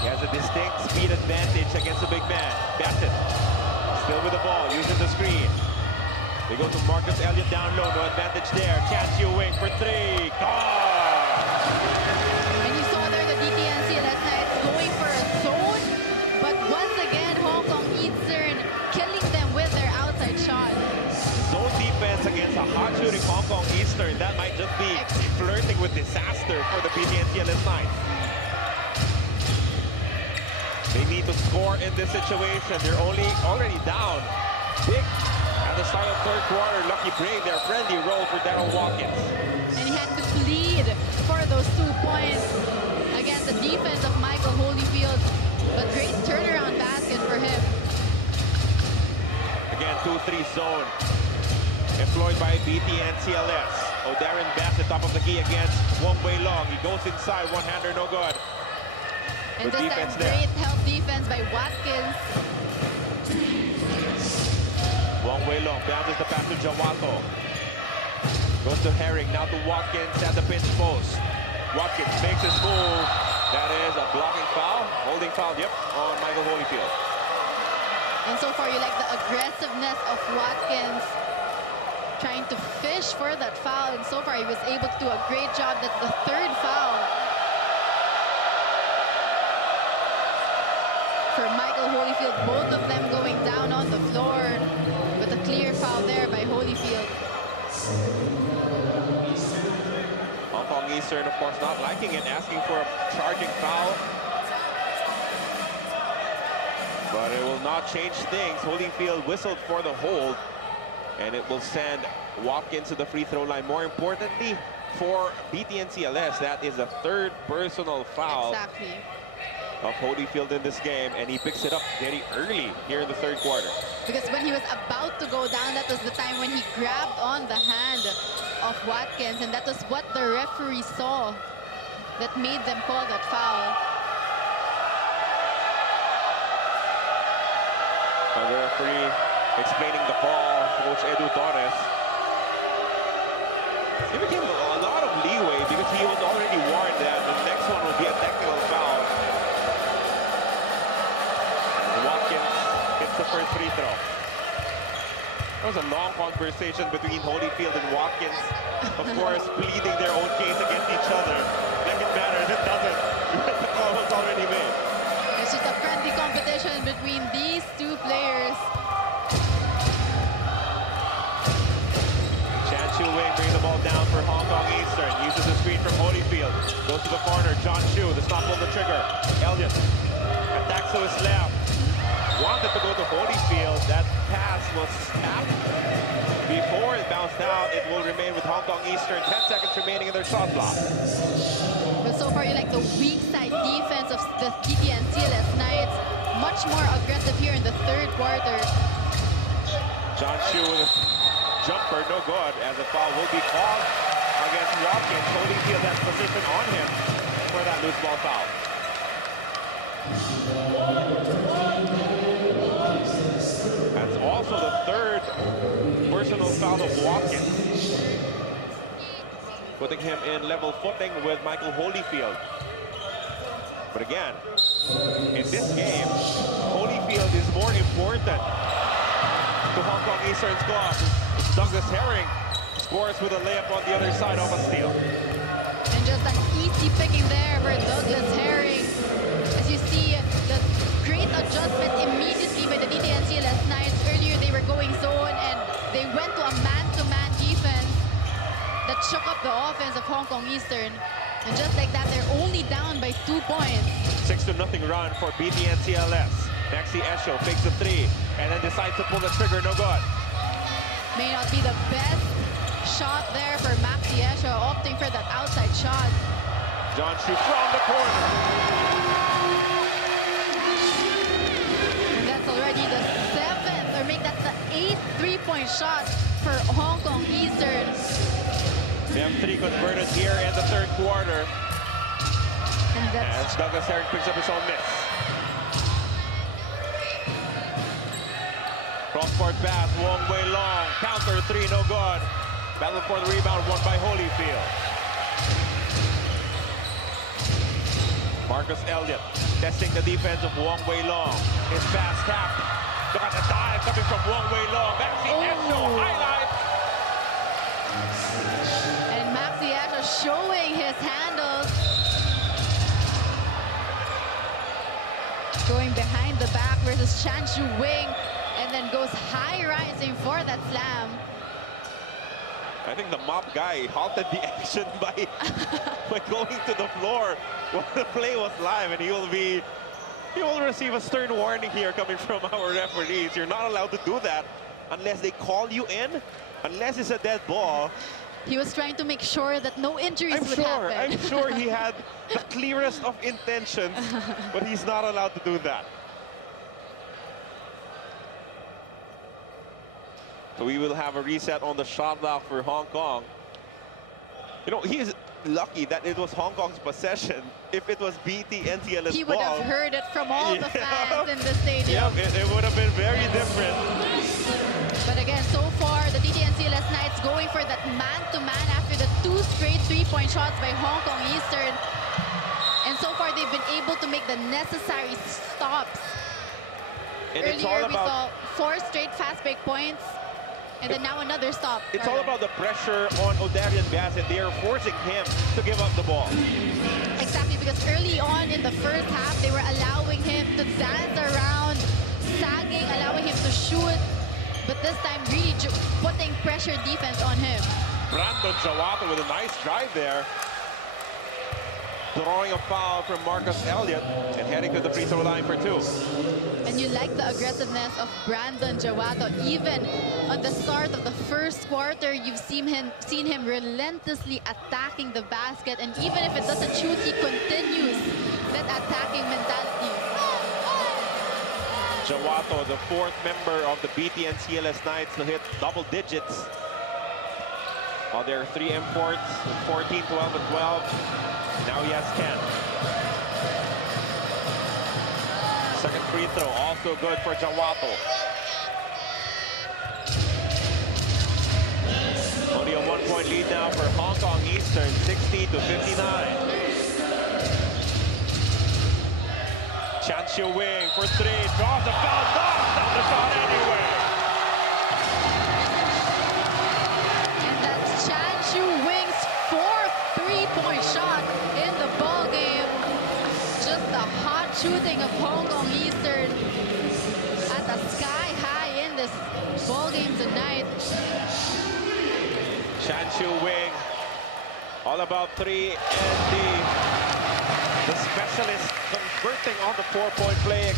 He has a distinct speed advantage against the big man. Bassett still with the ball, using the screen. They go to Marcus Elliott down low, no advantage there. Catch you wing for three. Gone! And you saw there the DTN CLS Knights going for a zone, but once again, Hong Kong Eastern killing them with their outside shot. Zone defense against a hot-shooting Hong Kong Eastern. That might just be flirting with disaster for the BTN CLS Knights. They need to score in this situation. They're already down big at the start of third quarter. Lucky break there. Friendly roll for Daryl Watkins. And he had to plead for those 2 points against the defense of Michael Holyfield. A great turnaround basket for him. Again, 2-3 zone employed by BTN CLS. O'Darian Bassett top of the key against Wong Wei Long. He goes inside, one-hander, no good. And Good just defense that there. great help defense by Watkins. Wong Wei Long bounces the pass to Jawato. Goes to Herring, now to Watkins at the pinch post. Watkins makes his move. That is a blocking foul, holding foul, yep, on Michael Holyfield. And so far, you like the aggressiveness of Watkins trying to fish for that foul. And so far, he was able to do a great job. That's the third foul for Michael Holyfield. Both of them going down on the floor with a clear foul there by Holyfield. Hong Kong Eastern, of course, not liking it, asking for a charging foul. But it will not change things. Holyfield whistled for the hold, and it will send Watkins to the free throw line. More importantly, for BTN CLS, that is the third personal foul of Holyfield in this game, and he picks it up very early here in the third quarter. Because when he was about to go down, that was the time when he grabbed on the hand of Watkins, and that was what the referee saw that made them call that foul. The referee explaining the call, Coach Edu Torres. He became a lot of leeway because he was already warned that the next one will be a technical foul. And Watkins hits the first free throw. There was a long conversation between Holyfield and Watkins, of course, pleading their own case against each other. Like it matters, it doesn't. The call was already made. It's just a friendly competition between these two players. Chan Chu Wing brings the ball down for Hong Kong Eastern. Uses the screen from Holyfield. Goes to the corner. John Chu, the stop on the trigger. Elliott attacks to his left. Wanted to go to Holyfield. That pass was tapped before it bounced out. It will remain with Hong Kong Eastern. 10 seconds remaining in their shot clock. But so far, you like the weak side defense of the BTN CLS Knights. Much more aggressive here in the third quarter. John Chu with a jumper, no good, as a foul will be called against Watkins. Holyfield has position on him for that loose ball foul. That's also the third personal foul of Watkins, putting him in level footing with Michael Holyfield. But again, in this game, Holyfield is more important to Hong Kong Eastern's cause. Douglas Herring scores with a layup on the other side of a steal. And just an easy picking there for Douglas Herring. As you see, the great adjustment immediately by the BTN CLS Knights. Earlier, they were going zone, and they went to a man-to-man defense that shook up the offense of Hong Kong Eastern. And just like that, they're only down by 2 points. 6-0 run for BTN CLS. Maxi Esho fakes the three and then decides to pull the trigger, no good. May not be the best shot there for Maxi Esho, opting for that outside shot. John Chu from the corner. And that's already the 7th, or make that the 8th three-point shot for Hong Kong Eastern. They have 3 converted here in the third quarter. And that's As Douglas Herring picks up his own miss. Cross-court pass, Wong Wei Long. Counter 3, no good. Battle for the rebound, won by Holyfield. Marcus Elliott testing the defense of Wong Wei Long. His pass tapped. Look at the dive coming from Wong Wei Long. Maxi Esho highlight. And Maxi Esho showing his handles. Going behind the back versus Chan Chu Wing, and then goes high rising for that slam. I think the mop guy halted the action by going to the floor while the play was live, and he will receive a stern warning here coming from our referees. You're not allowed to do that unless they call you in, unless it's a dead ball. He was trying to make sure that no injuries would happen. I'm sure he had the clearest of intentions, but he's not allowed to do that. So we will have a reset on the shot clock for Hong Kong. You know, he is lucky that it was Hong Kong's possession. If it was BTN CLS He would ball, have heard it from all the fans in the stadium. Yeah, it would have been very different. But again, so far, the BTN CLS Knights going for that man-to-man after the 2 straight three-point shots by Hong Kong Eastern. And so far, they've been able to make the necessary stops. And it's all Earlier we about- saw 4 straight fast break points, and then now another stop. It's all about the pressure on Odarian Bassett. They are forcing him to give up the ball. Exactly, because early on in the first half, they were allowing him to dance around, sagging, allowing him to shoot. But this time, really putting pressure defense on him. Brandon Jawato with a nice drive there. Drawing a foul from Marcus Elliott and heading to the free throw line for 2. And you like the aggressiveness of Brandon Jawato. Even on the start of the first quarter, you've seen him relentlessly attacking the basket. And even if it doesn't shoot, he continues that attacking mentality. Jawato, the 4th member of the BTN CLS Knights to hit double digits. There are 3 imports, 14, 12, and 12. Now he has 10. Second free throw, also good for Jawato. Only a 1-point lead now for Hong Kong Eastern, 60-59. Chan Chiu Wing for 3, draws a foul, knocks down the shot anyway. And that's Chan Chiu Wing's 4th three-point shot in the ball game. Just the hot shooting of Hong Kong Eastern at the sky high in this ball game tonight. Chan Chiu Wing, all about 3, and the specialist converting on the 4-point play,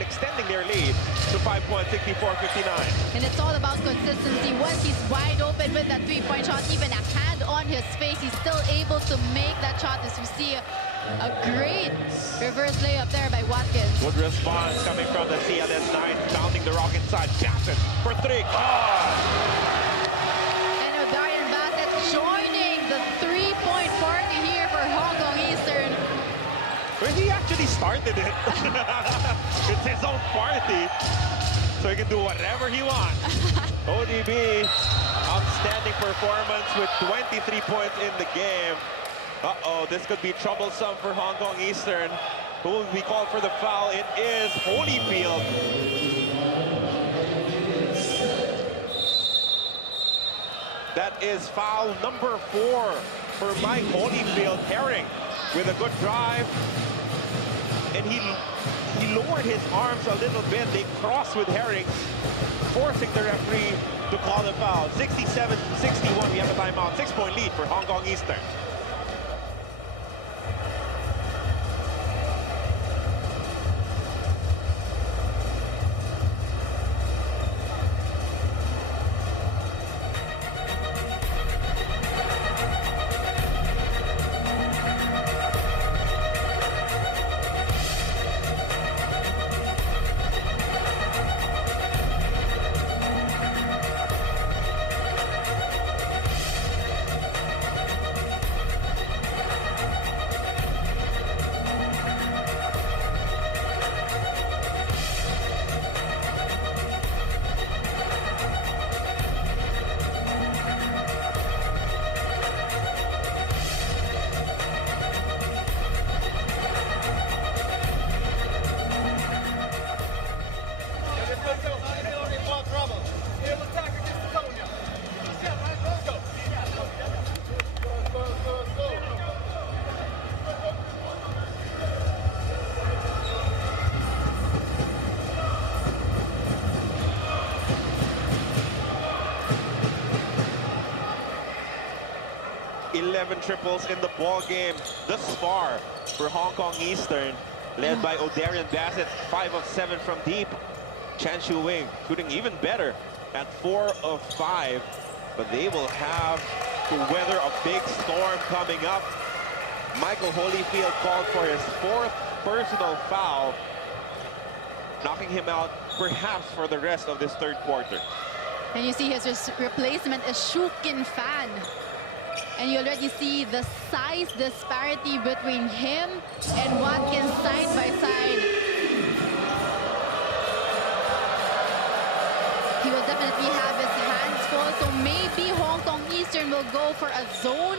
extending their lead to 5 points, 64-59. And it's all about consistency. Once he's wide open with that 3-point shot, even a hand on his face, he's still able to make that shot. As you see, a great reverse layup there by Watkins. Good response coming from the CLS Knights, pounding the rock inside. Jackson for 3. And Odarian Bassett joining the 3-point party here for Hong Kong Eastern. Well, he actually started it. It's his own party, so he can do whatever he wants. ODB, outstanding performance with 23 points in the game. This could be troublesome for Hong Kong Eastern. Who will be called for the foul? It is Holyfield. That is foul number 4 for Mike Holyfield. Herring with a good drive. And he lowered his arms a little bit. They crossed with Herring, forcing the referee to call the foul. 67-61, we have a timeout. 6-point lead for Hong Kong Eastern. Triples in the ball game thus far for Hong Kong Eastern, led by Odarian Bassett, 5 of 7 from deep. Chan Chiu Wing shooting even better at 4 of 5, but they will have to weather a big storm coming up. Michael Holyfield called for his 4th personal foul, knocking him out perhaps for the rest of this 3rd quarter. And you see his replacement is Shu Kin Fan. And you already see the size disparity between him and Watkins side by side. He will definitely have his hands full, so maybe Hong Kong Eastern will go for a zone,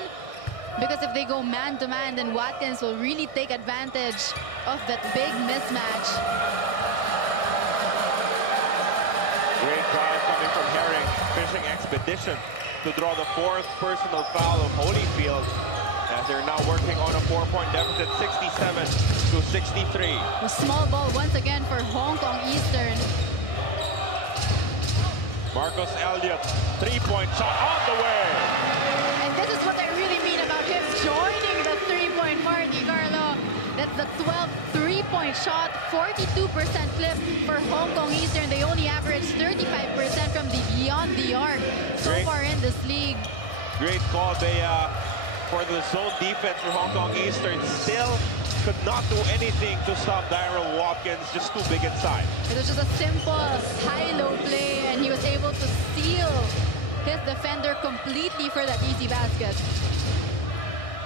because if they go man-to-man, then Watkins will really take advantage of that big mismatch. Great drive coming from Herring, fishing expedition to draw the 4th personal foul of Holyfield as they're now working on a 4-point deficit, 67 to 63. A small ball once again for Hong Kong Eastern. Marcus Elliott, 3-point shot on the way. And this is what I really mean about him joining the 3-point party, Carlo. That's the 12th 3-point shot, 42% clip for Hong Kong Eastern. They only averaged 35% from the beyond the arc so far in this league. Great call, Bea, for the zone defense for Hong Kong Eastern. Still could not do anything to stop Daryl Watkins, just too big inside. It was just a simple high-low play, and he was able to seal his defender completely for that easy basket.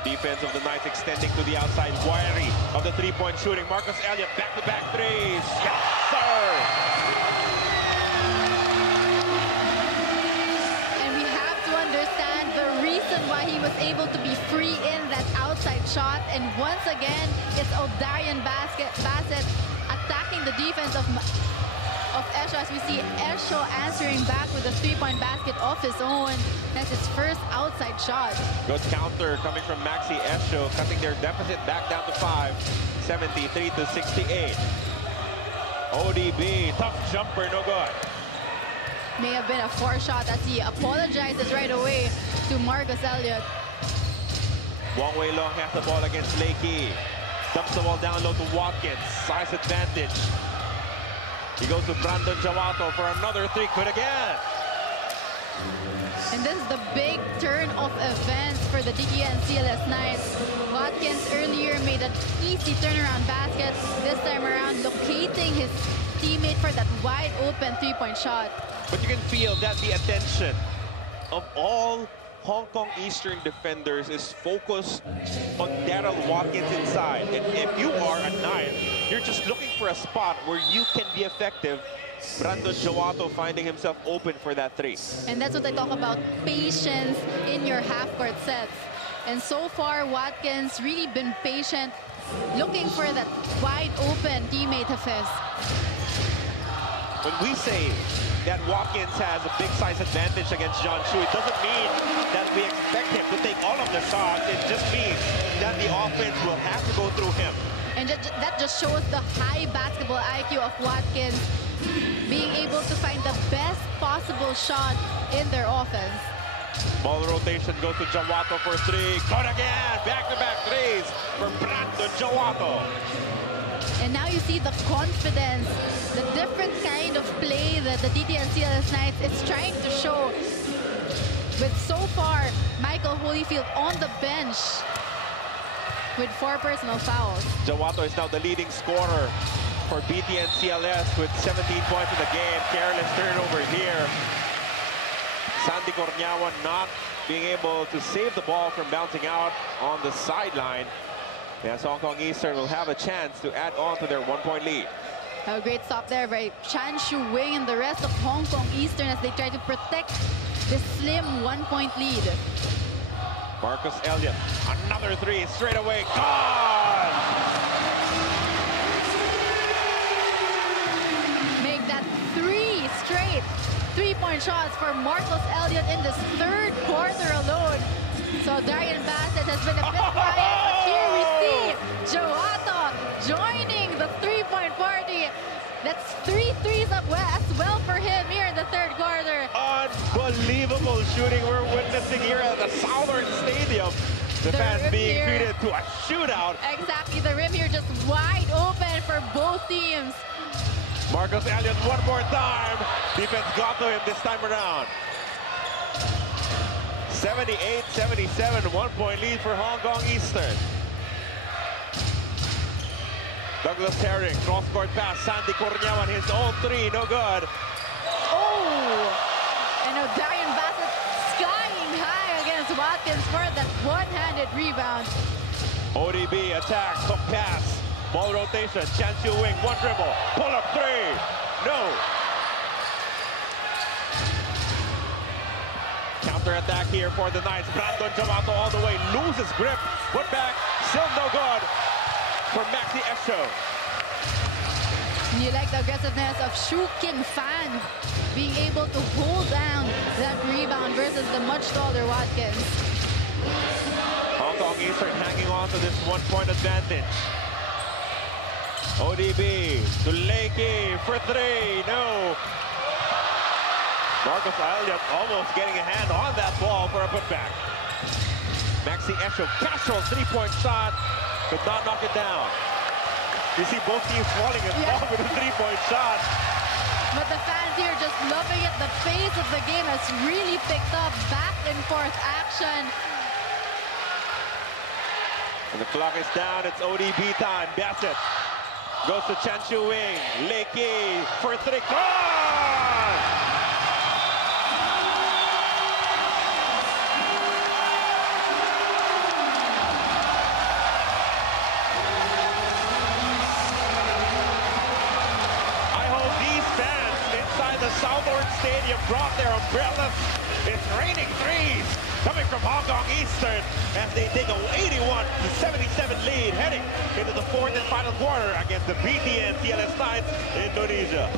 Defense of the Knights extending to the outside, wary of the 3-point shooting. Marcus Elliott, back-to-back threes. Yes, sir! And we have to understand the reason why he was able to be free in that outside shot. And once again, it's O'Darian Bassett attacking the defense of Esho, as we see Esho answering back with a 3-point basket of his own. That's his first outside shot. Good counter coming from Maxi Esho, cutting their deficit back down to 5, 73 to 68. ODB, tough jumper, no good. May have been a 4-shot as he apologizes right away to Marcus Elliott. Wong Wei Long has the ball against Lakey. Dumps the ball down low to Watkins, size advantage. He goes to Brandon Jawato for another 3, good again. And this is the big turn of events for the BTN CLS Knights. Watkins earlier made an easy turnaround basket. This time around, locating his teammate for that wide open 3-point shot. But you can feel that the attention of all Hong Kong Eastern defenders is focused on Daryl Watkins inside. And if you are a Knight, you're just looking for a spot where you can be effective. Brandon Jawato finding himself open for that 3. And that's what I talk about, patience in your half-court sets. And so far, Watkins really been patient, looking for that wide open teammate of his. When we say that Watkins has a big size advantage against John Chu, it doesn't mean that we expect him to take all of the shots. It just means that the offense will have to go through him. And that just shows the high basketball IQ of Watkins, being able to find the best possible shot in their offense. Ball rotation goes to Jawato for 3. Good again! Back-to-back 3s for Brandon Jawato. And now you see the confidence, the different kind of play that the BTN CLS Knights is trying to show. With so far, Michael Holyfield on the bench with 4 personal fouls. Jawato is now the leading scorer for BTN CLS with 17 points in the game. Careless turnover here. Sandy Cornyawan not being able to save the ball from bouncing out on the sideline. Yes, Hong Kong Eastern will have a chance to add on to their 1-point lead. A great stop there by Chan Shu Wing and the rest of Hong Kong Eastern as they try to protect this slim 1-point lead. Marcus Elliott, another 3 straight away. Gone! Make that 3 straight 3-point shots for Marcus Elliott in this 3rd quarter alone. So Darian Bassett has been a bit quiet, but here we see Jawato joining the 3-point party. That's 3 threes as well for him here in the 3rd quarter. Unbelievable shooting we're witnessing here at the Southern Stadium. The fans being treated to a shootout. Exactly, the rim here just wide open for both teams. Marcus Elliott one more time. Defense got to him this time around. 78-77, 1-point lead for Hong Kong Eastern. Douglas Herring, cross-court pass, Sandy Cornyawan, his own 3, no good. Oh! And O'Darian Bassett skying high against Watkins for that one-handed rebound. ODB attack, some pass, ball rotation, Chan Siu Wing, 1 dribble, pull up 3, no. Counter-attack here for the Knights. Brandon Jawato all the way, loses grip, put back, still no good for Maxi Esho. You like the aggressiveness of Shu King Fan being able to hold down that rebound versus the much taller Watkins. Hong Kong Eastern hanging on to this 1-point advantage. ODB to Lakey for 3. No. Marcus Elliott almost getting a hand on that ball for a putback. Maxi Esho, casual 3-point shot, could not knock it down. You see both teams falling in love with a 3-point shot. But the fans here just loving it. The pace of the game has really picked up. Back and forth action. And the clock is down. It's ODB time. Bassett goes to Chan Chu Wing. Lakey for 3. Gone! Southward Stadium brought their umbrellas. It's raining threes coming from Hong Kong Eastern as they take a 81-77 lead heading into the 4th and final quarter against the BTN CLS Knights Indonesia.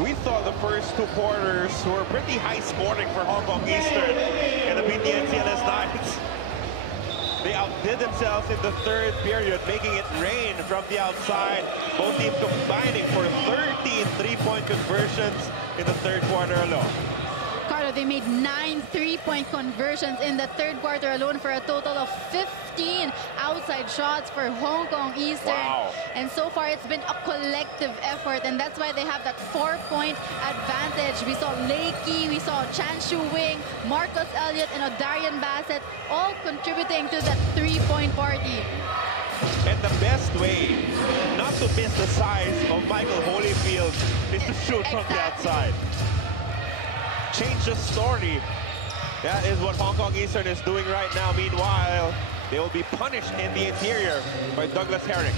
We thought the first 2 quarters were pretty high scoring for Hong Kong Eastern and the BTN CLS Knights. They outdid themselves in the 3rd period, making it rain from the outside. Both teams combining for 13 3-point conversions in the 3rd quarter alone. Carlo, they made 9 3-point conversions in the 3rd quarter alone for a total of 15 outside shots for Hong Kong Eastern. Wow. And so far, it's been a collective effort, and that's why they have that 4-point advantage. We saw Lakey, we saw Chan Chu Wing, Marcus Elliott, and O'Darian Bassett all contributing to that 3-point party. And the best way not to miss the size of Michael Holyfield is to shoot from the outside. Change the story. That is what Hong Kong Eastern is doing right now. Meanwhile, they will be punished in the interior by Douglas Herrick.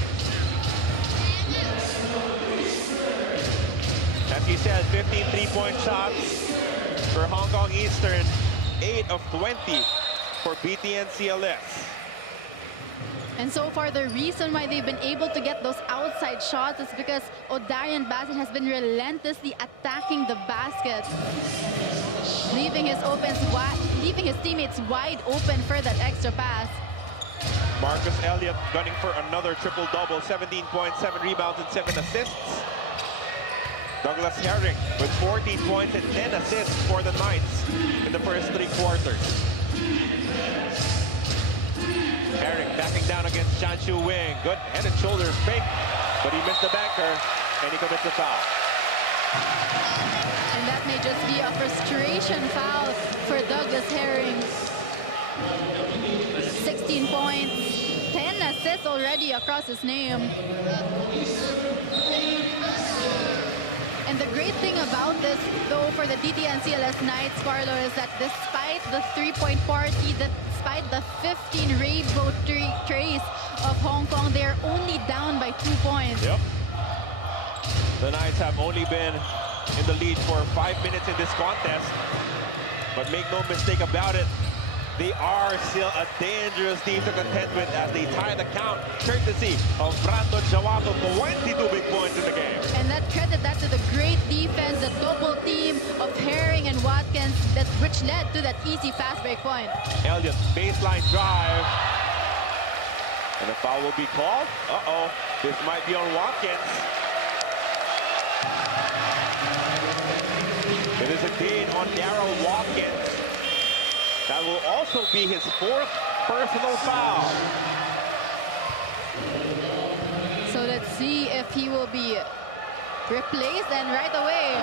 As he said, 15 3-point shots for Hong Kong Eastern, 8 of 20 for BTN CLS. And so far, the reason why they've been able to get those outside shots is because O'Darian Bassett has been relentlessly attacking the basket, leaving his teammates wide open for that extra pass. Marcus Elliott gunning for another triple-double, 17 points, 7 rebounds, and 7 assists. Douglas Herrick with 14 points and 10 assists for the Knights in the first 3 quarters. Herrick backing down against Chan Chu Wing. Good head and shoulders fake, but he missed the banker and he commits a foul. And that may just be a frustration foul for Douglas Herring. 16 points, 10 assists already across his name. And the great thing about this, though, for the BTN CLS Knights, Carlo, is that despite the 3-point party, despite the 15 rainbow trays of Hong Kong, they're only down by 2 points. Yep. The Knights have only been in the lead for 5 minutes in this contest. But make no mistake about it, they are still a dangerous team to contend with as they tie the count, courtesy of Brandon Jawato, 22 big points in the game. And that credit that to the great defense, the double team of Herring and Watkins, which led to that easy fast break point. Elliott, baseline drive. And a foul will be called. Uh-oh, this might be on Watkins. It is a gain on Darryl Watkins. That will also be his 4th personal foul. So let's see if he will be replaced, and right away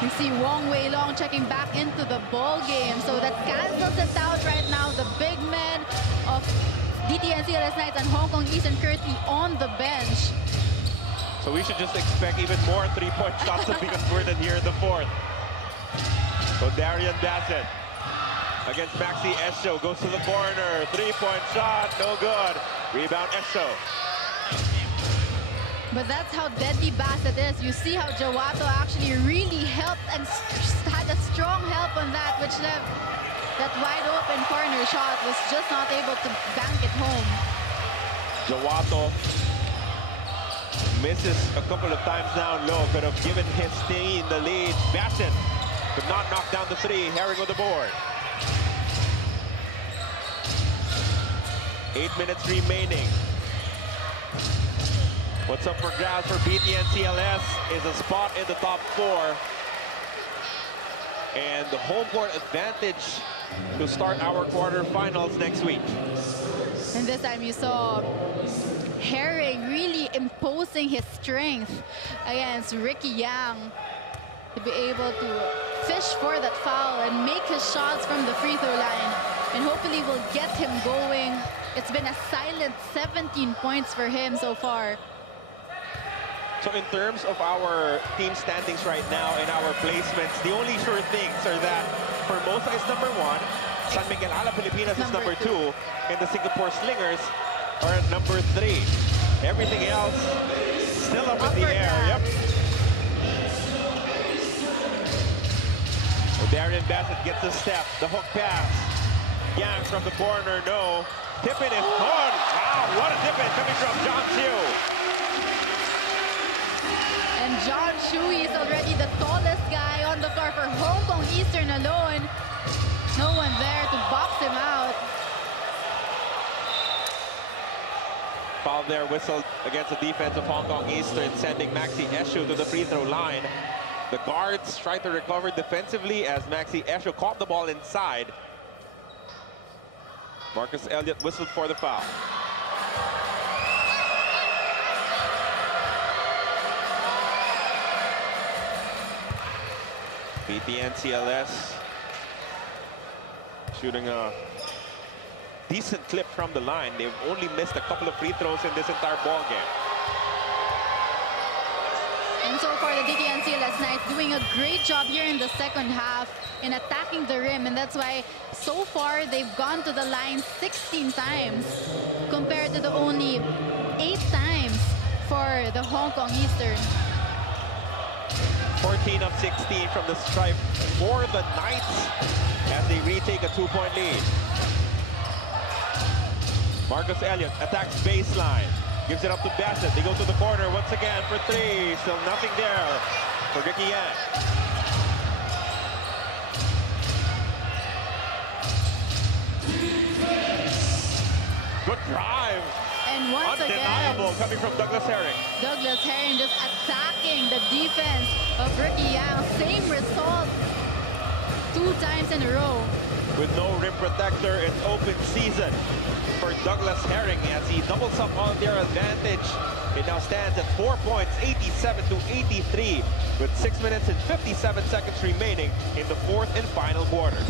you see Wong Wei Long checking back into the ball game. So that cancels it out right now. The big men of BTN CLS Knights and Hong Kong Eastern currently on the bench. So we should just expect even more 3-point shots to be converted here in the 4th. So Darian Bassett against Maxi Esho, goes to the corner, 3-point shot, no good. Rebound Esho. But that's how deadly Bassett is. You see how Jawato actually really helped and had a strong help on that, which left that wide open corner shot, was just not able to bank it home. Jawato misses a couple of times down low, could have given his team the lead. Bassett could not knock down the 3. Herring with the board. 8 minutes remaining. What's up for grabs for BTN CLS is a spot in the top 4. And the home court advantage to start our quarterfinals next week. And this time you saw Herring really imposing his strength against Ricky Yang to be able to fish for that foul and make his shots from the free throw line. And hopefully will get him going. It's been a silent 17 points for him so far. So in terms of our team standings right now and our placements, the only sure things are that Formosa is number 1, San Miguel Alab Pilipinas is number 2, and the Singapore Slingers are at number 3. Everything else still up in the air. Yep. So Darian Bassett gets a step, the hook pass. Yang from the corner, no. Tippin is good. Wow, what a tip-in coming from John Chiu. And John Shui is already the tallest guy on the floor for Hong Kong Eastern alone. No one there to box him out. Foul there whistled against the defense of Hong Kong Eastern, sending Maxi Esho to the free throw line. The guards tried to recover defensively as Maxi Esho caught the ball inside. Marcus Elliott whistled for the foul. BTN CLS shooting a decent clip from the line. They've only missed a couple of free throws in this entire ball game. And so far, the BTN CLS Knights doing a great job here in the second half in attacking the rim. And that's why so far they've gone to the line 16 times compared to the only 8 times for the Hong Kong Eastern. 14 of 16 from the stripe for the Knights as they retake a 2-point lead. Marcus Elliott attacks baseline, gives it up to Bassett. They go to the corner once again for 3. Still nothing there for Ricky Yang. Good drive. And once Undeniable again, coming from Douglas Herring. Douglas Herring just attacking the defense of Ricky Yang. Same result 2 times in a row. With no rim protector, it's open season for Douglas Herring as he doubles up on their advantage. It now stands at 4 points, 87-83, with 6 minutes and 57 seconds remaining in the 4th and final quarter.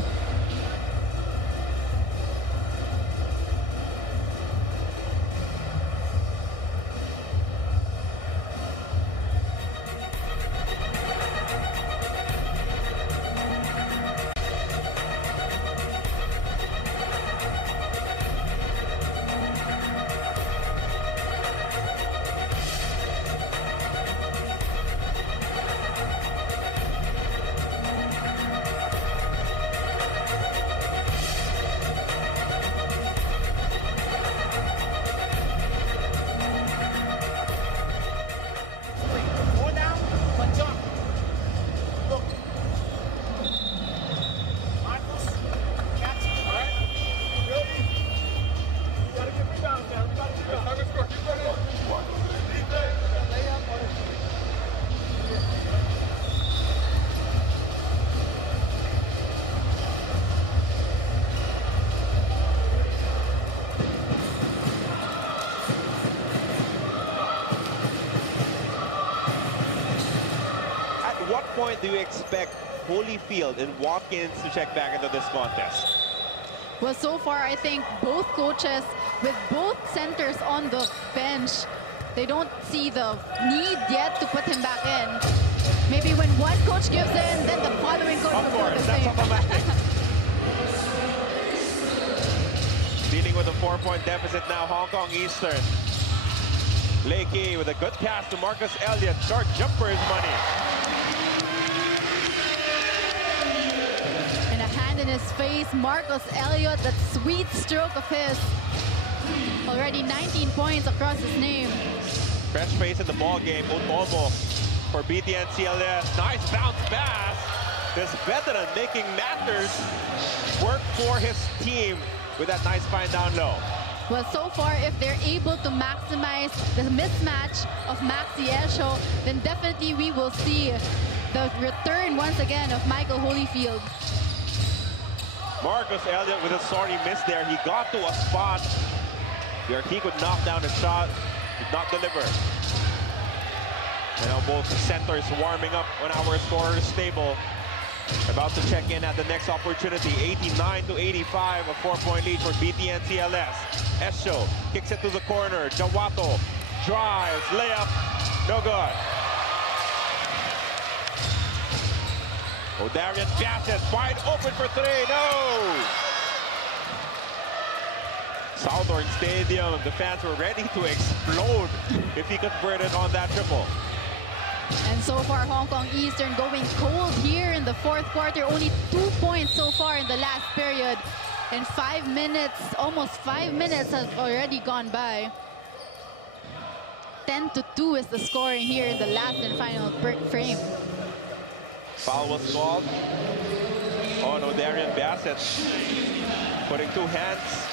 point do you expect Holyfield and Watkins to check back into this contest? Well, so far, I think both coaches, with both centers on the bench, they don't see the need yet to put him back in. Maybe when one coach gives in, then the following coach will do the same. Automatic. Dealing with a 4-point deficit now, Hong Kong Eastern. Lakey with a good pass to Marcus Elliott. Short jumper is money. And a hand in his face, Marcus Elliott, that sweet stroke of his. Already 19 points across his name. Fresh face in the ball game, Momo for BTN CLS. Nice bounce pass. This veteran making matters work for his team with that nice find down low. Well, so far, if they're able to maximize the mismatch of Maxi Esho, then definitely we will see the return once again of Michael Holyfield. Marcus Elliott with a sorry miss there. He got to a spot where he could knock down a shot, did not deliver. And now both centers warming up on our scorer's table. About to check in at the next opportunity. 89-85, a 4-point lead for BTN CLS. Esho kicks it to the corner. Jawato drives, layup, no good. O'Darian Bassett wide open for three, no! Southern Stadium, the fans were ready to explode if he converted on that triple. And so far, Hong Kong Eastern going cold here in the fourth quarter. Only 2 points so far in the last period. And 5 minutes, almost 5 minutes have already gone by. 10-2 is the scoring here in the last and final frame. Foul was called on O'Darian Bassett. Putting two hands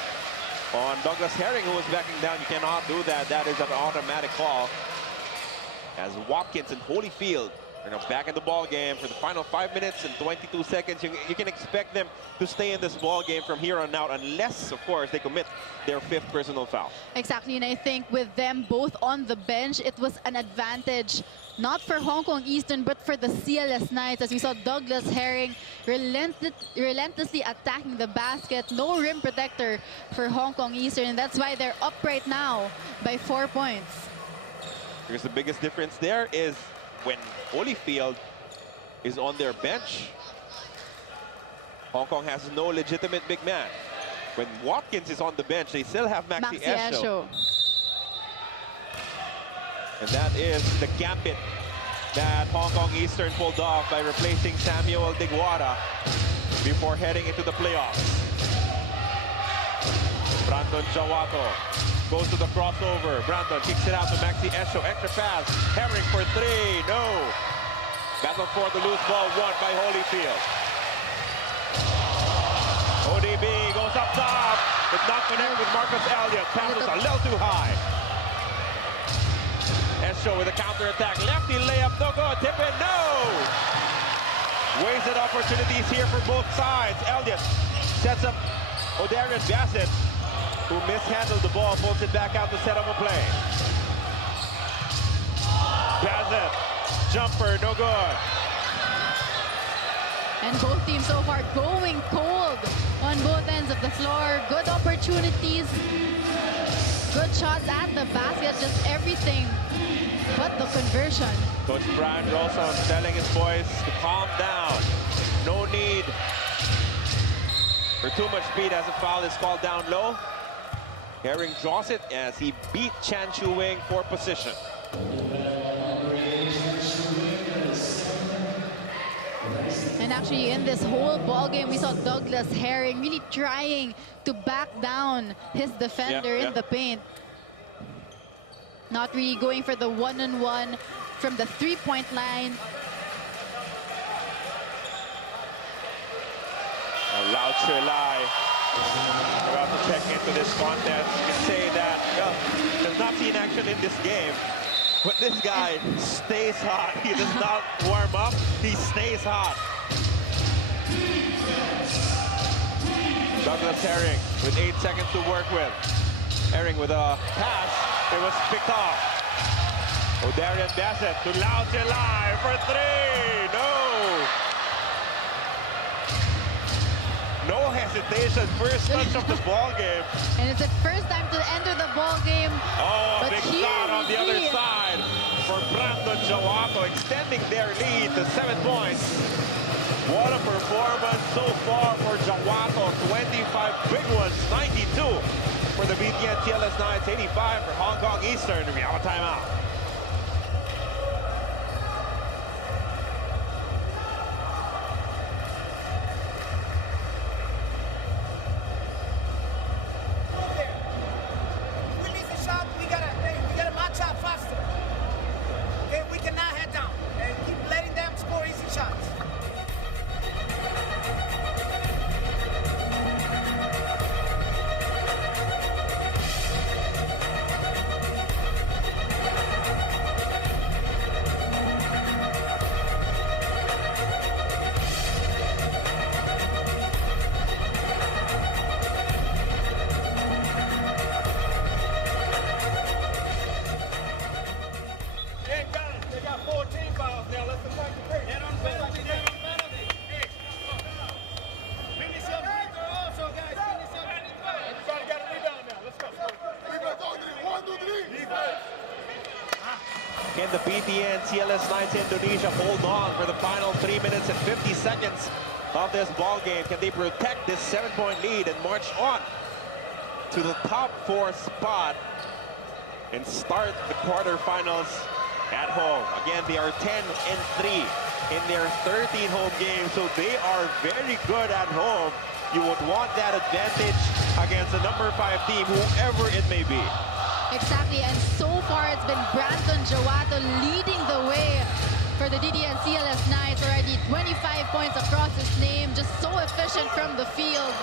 on Douglas Herring, who was backing down. You cannot do that. That is an automatic call. As Watkins and Holyfield are now back in the ball game for the final 5 minutes and 22 seconds. You can expect them to stay in this ball game from here on out, unless, of course, they commit their 5th personal foul. Exactly, and I think with them both on the bench, it was an advantage, not for Hong Kong Eastern, but for the CLS Knights, as we saw Douglas Herring relentlessly attacking the basket. No rim protector for Hong Kong Eastern, and that's why they're up right now by 4 points. Because the biggest difference there is when Holyfield is on their bench, Hong Kong has no legitimate big man. When Watkins is on the bench, they still have Maxi Esho. And that is the gambit that Hong Kong Eastern pulled off by replacing Samuel Digwara before heading into the playoffs. Brandon Jawato goes to the crossover. Brandon kicks it out to Maxi Esho. Extra pass. Herring for three. No. Battle for the loose ball won by Holyfield. ODB goes up top. Did not connect with Marcus Elliott. Pass was a little too high. Esho with a counter-attack. Lefty layup. No good. Tip in. No. Wasted opportunities here for both sides. Elliott sets up O'Darian Bassett, who mishandled the ball, pulls it back out to set up a play. Bassett, jumper, no good. And both teams so far going cold on both ends of the floor. Good opportunities, good shots at the basket, just everything but the conversion. Coach Brian Rosson telling his boys to calm down. No need for too much speed as a foul is called down low. Herring draws it as he beat Chan Chu Wing for position. And actually in this whole ball game, we saw Douglas Herring really trying to back down his defender in the paint. Not really going for the one-on-one from the three-point line. Lao Chelai about to check into this contest. You can say that, well, does not see in action in this game, but this guy stays hot. He does not warm up, he stays hot. Douglas Herring with 8 seconds to work with. Herring with a pass, it was picked off. O'Darian Bassett to Lao Chelai for three, no! Indonesia's first touch of the ball game. And it's the first time to enter the ball game. Oh, a But big here shot on we the other see- side for Brandon Jawato, extending their lead to 7 points. What a performance so far for Jawato. 25 big ones, 92 for the BTN CLS Knights, 85 for Hong Kong Eastern. We have a timeout. Can the BTN CLS Knights Indonesia hold on for the final 3 minutes and 50 seconds of this ball game? Can they protect this 7-point lead and march on to the top 4 spot and start the quarterfinals at home? Again, they are 10-3 in their 13 home games, so they are very good at home. You would want that advantage against the number 5 team, whoever it may be. Exactly, and so far it's been Brandon Jawato leading the way for the BTN CLS Knights. Already 25 points across his name, just so efficient from the field.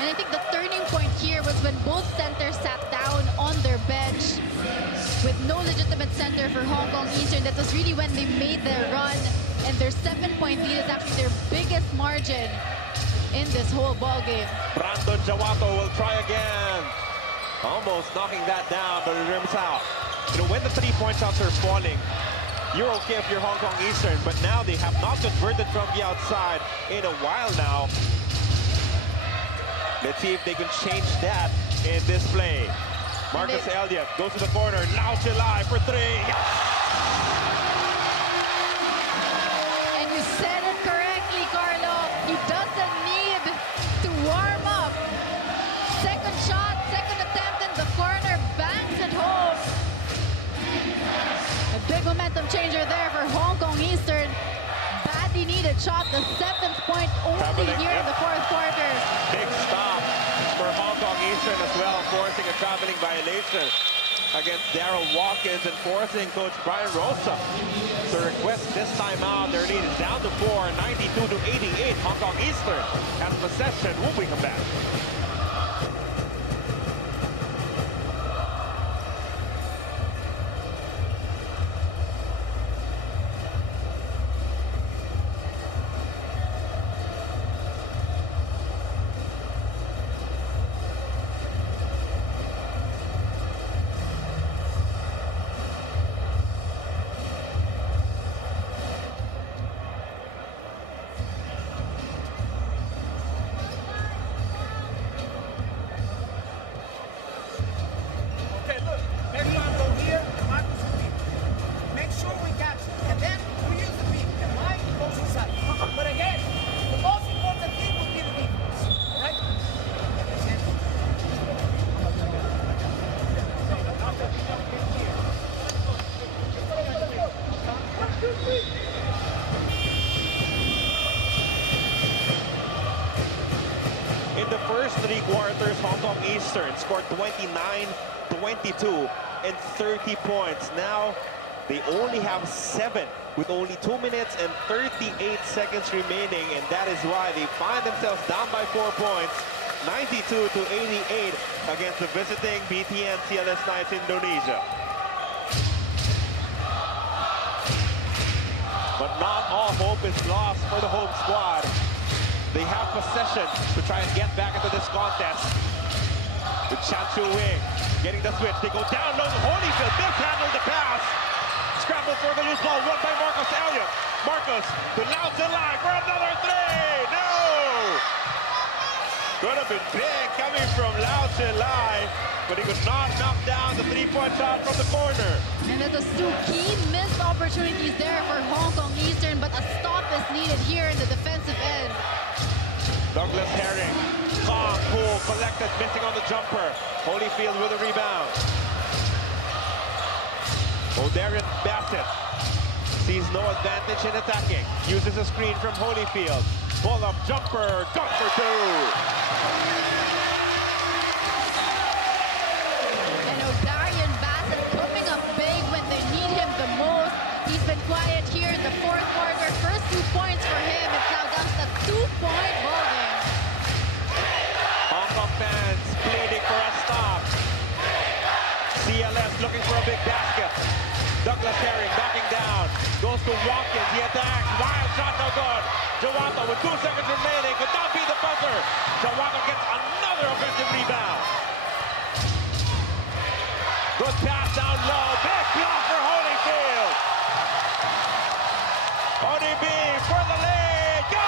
And I think the turning point here was when both centers sat down on their bench with no legitimate center for Hong Kong Eastern. That was really when they made their run, and their 7-point lead is actually their biggest margin in this whole ball game. Brandon Jawato will try again. Almost knocking that down, but it rims out. You know, when the 3-point shots are falling, you're okay if you're Hong Kong Eastern, but now they have not converted from the outside in a while now. Let's see if they can change that in this play. Marcus Elliott goes to the corner. Now Chilai for 3. Yes! And you said it correctly, Carlo. He doesn't need to warm up. Second shot, second attempt in the corner, bangs it home. A big momentum changer there for Hong Kong Eastern. Badly needed shot, the 7th point only here in the 4th quarter. Big stop for Hong Kong Eastern as well, forcing a traveling violation against Daryl Watkins and forcing Coach Brian Rosa to request this timeout. Their lead is down to 4, 92-88. Hong Kong Eastern has possession. We'll bring them back. In the first 3 quarters, Hong Kong Eastern scored 29, 22, and 30 points. Now, they only have 7 with only 2 minutes and 38 seconds remaining, and that is why they find themselves down by 4 points, 92-88 against the visiting BTN CLS Knights Indonesia. But not all hope is lost for the home squad. They have possession to try and get back into this contest. With Chan Chu Wing getting the switch. They go down low to Holyfield. Mishandled the pass. Scramble for the loose ball. Won by Marcus Elliott. Marcus to Lau Zilai for another 3. No! Could have been big coming from Lao Chelai, but he could not knock down the three-point shot from the corner. And then the two key missed opportunities there for Hong Kong Eastern, but a stop is needed here in the defensive end. Douglas Herring, calm, cool, collected, missing on the jumper. Holyfield with a rebound. O'Darian Bassett sees no advantage in attacking. Uses a screen from Holyfield. Pull-up jumper, dunk for two. And O'Darian Bassett coming up big when they need him the most. He's been quiet here in the fourth quarter. First 2 points for him. It's now down to a 2-point ball game. Hong Kong fans pleading for a stop. CLS looking for a big basket. Douglas Herring knocking down. Goes to Watkins. He attacks. Wild shot, no good. Jawata with 2 seconds remaining. Could not be the buzzer. Jawata gets another offensive rebound. Good pass down low. Big block for Holyfield. ODB for the lead. Go!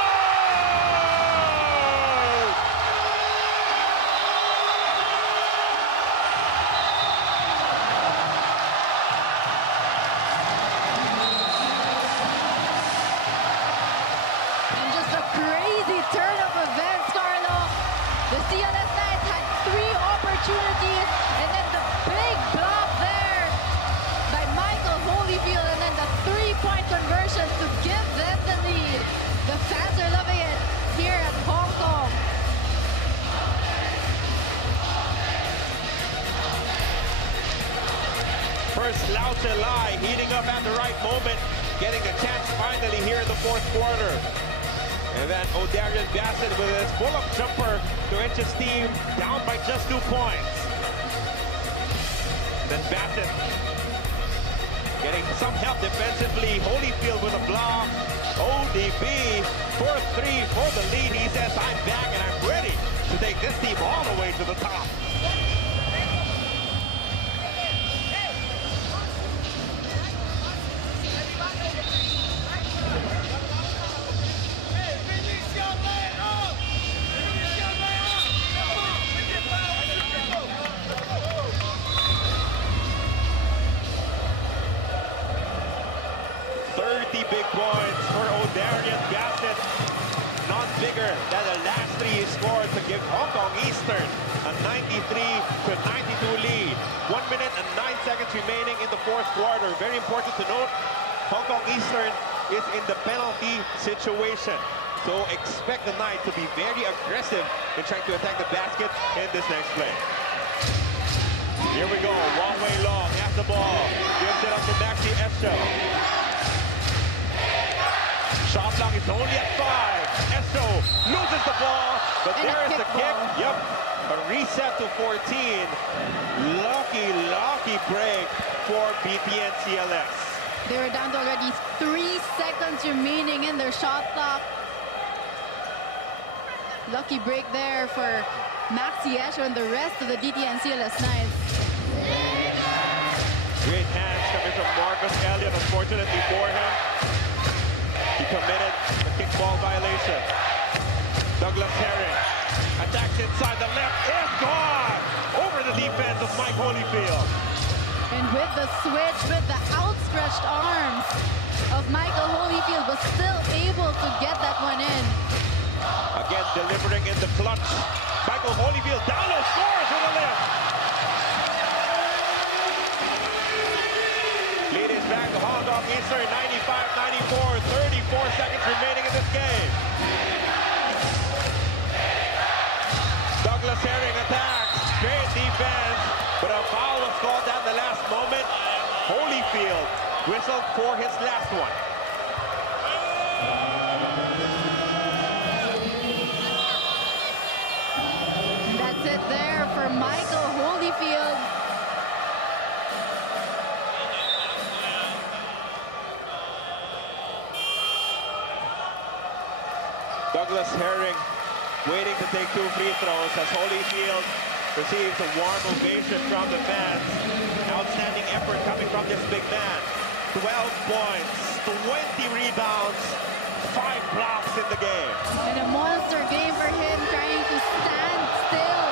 Turn of events, Carlo. The CLS Knights had 3 opportunities, and then the big block there by Michael Holyfield, and then the 3-point conversion to give them the lead. The fans are loving it here at Hong Kong. First, Lao Chelai heating up at the right moment, getting the chance finally here in the fourth quarter. And then O'Darian Bassett with his pull-up jumper to inch his team down by just 2 points. Then Bassett getting some help defensively. Holyfield with a block. ODB for 3 for the lead. He says, I'm back and I'm ready to take this team all the way to the top. Big points for O'Darian Bassett. Not bigger than the last 3 he scored to give Hong Kong Eastern a 93-92 lead. 1 minute and 9 seconds remaining in the fourth quarter. Very important to note, Hong Kong Eastern is in the penalty situation. So expect the Knights to be very aggressive in trying to attack the basket in this next play. Here we go, Wong Wei Long has the ball. Gives it up to Maxi Escho. Shot clock is only at 5. Escho loses the ball, but And there is the kick. ball. Yep, a reset to 14. Lucky break for BTN CLS. They were down to already 3 seconds remaining in their shot clock. Lucky break there for Maxi Escho and the rest of the BTN CLS Knights. Great hands coming from Marcus Elliott, unfortunately for him. He committed a kickball violation. Douglas Herring attacks inside the left. It's gone! Over the defense of Mike Holyfield. And with the switch, with the outstretched arms of Michael Holyfield, was still able to get that one in. Again, delivering in the clutch. Michael Holyfield down low, scores with a lift. Lead is back to Hong Kong Eastern, 95-94, 34 seconds remaining in this game. Douglas Herring attacks, great defense, but a foul was called at the last moment. Holyfield whistled for his last one. That's it there for Michael Holyfield. Douglas Herring waiting to take 2 free throws as Holyfield receives a warm ovation from the fans. Outstanding effort coming from this big man. 12 points, 20 rebounds, 5 blocks in the game. And a monster game for him, trying to stand still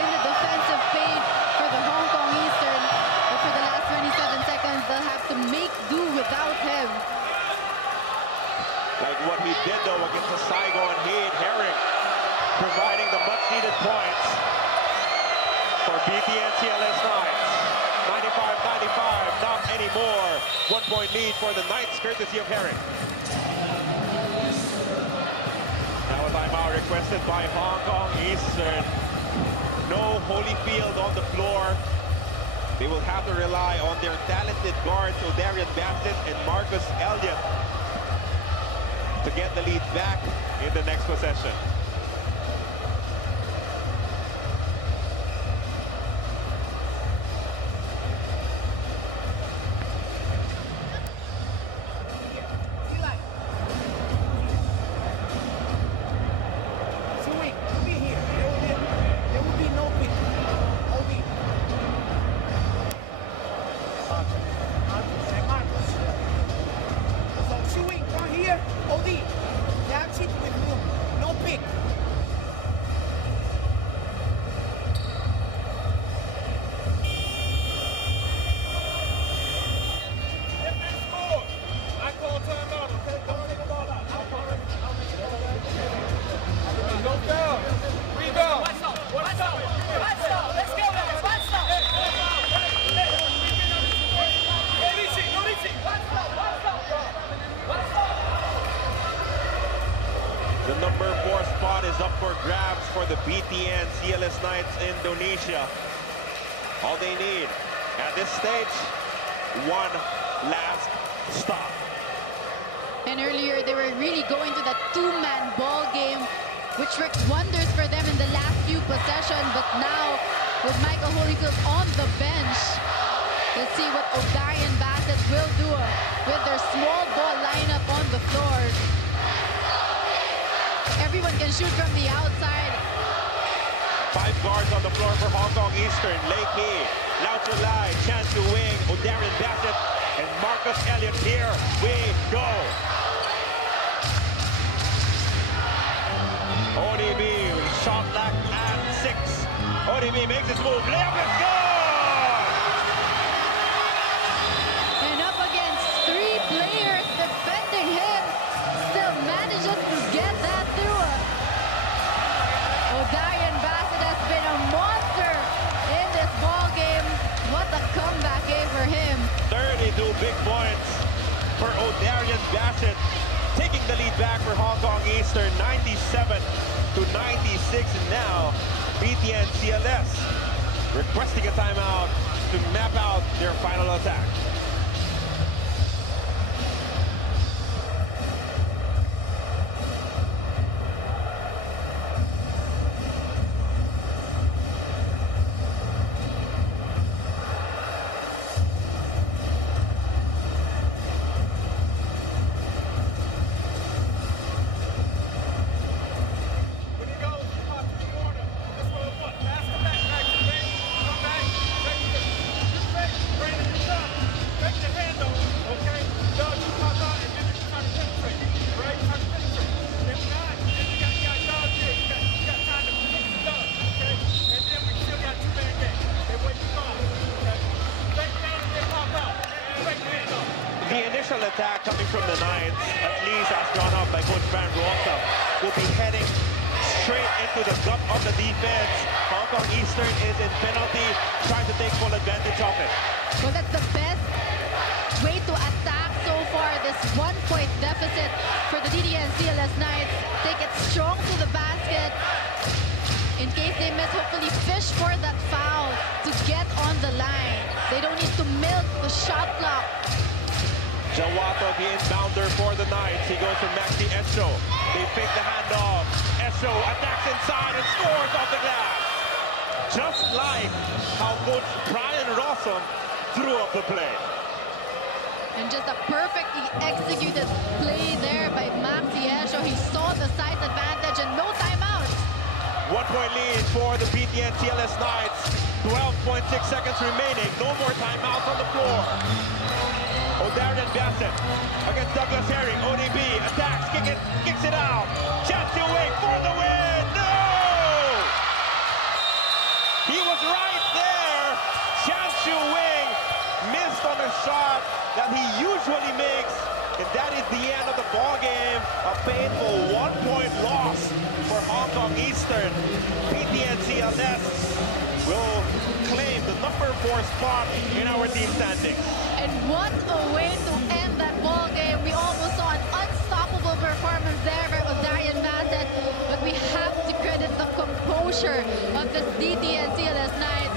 in the defensive paint for the Hong Kong Eastern. But for the last 27 seconds, they'll have to make do without him. Like what he did though against the Saigon Heat, Herring providing the much-needed points for BTN CLS Knights. 95-95, not anymore. 1-point lead for the Knights, courtesy of Herring. Now a timeout requested by Hong Kong Eastern. No Holyfield on the floor. They will have to rely on their talented guards, O'Darian Bassett and Marcus Elliott, to get the lead back in the next possession. The number 4 spot is up for grabs for the BTN CLS Knights Indonesia. All they need at this stage, one last stop. And earlier, they were really going to that two-man ball game, which worked wonders for them in the last few possessions. But now, with Michael Holyfield on the bench, let's see what O'Darian Bassett will do with their small ball lineup on the floor. Everyone can shoot from the outside. 5 guards on the floor for Hong Kong Eastern. Lakey, Lau Chulai, Chan Su Wing, O'Darian Bassett, and Marcus Elliott. Here we go. ODB, shot clock at 6. ODB makes his move. Layup is good! And up against 3 players defending him, still manages to get that through. O'Darian Bassett has been a monster in this ball game. What a comeback game for him. 32 big points for O'Darian Bassett, taking the lead back for Hong Kong Eastern, 97-96. And now BTN CLS requesting a timeout to map out their final attack. Attack coming from the Knights, at least as drawn up by Coach Van Rosa, will be heading straight into the gut of the defense. Hong Kong Eastern is in penalty, trying to take full advantage of it. Well, that's the best way to attack so far, this 1-point deficit for the BTN CLS Knights. Take it strong to the basket. In case they miss, hopefully fish for that foul to get on the line. They don't need to milk the shot clock. Jawato, the inbounder for the Knights. He goes to Maxi Esho. They fake the handoff. Esho attacks inside and scores off the glass. Just like how Coach Brian Rossum threw up the play. And just a perfectly executed play there by Maxi Esho. He saw the size advantage and no timeouts. 1-point lead for the BTN CLS Knights. 12.6 seconds remaining. No more timeouts on the floor. O'Darian Bassett against Douglas Herring. ODB attacks, kicks it out. Chance to wait for the win. No! that he usually makes. And that is the end of the ball game. A painful 1-point loss for Hong Kong Eastern. BTN CLS will claim the number 4 spot in our team standings. And what a way to end that ball game. We almost saw an unstoppable performance there by Odarian Bassett, but we have to credit the composure of this BTN CLS night.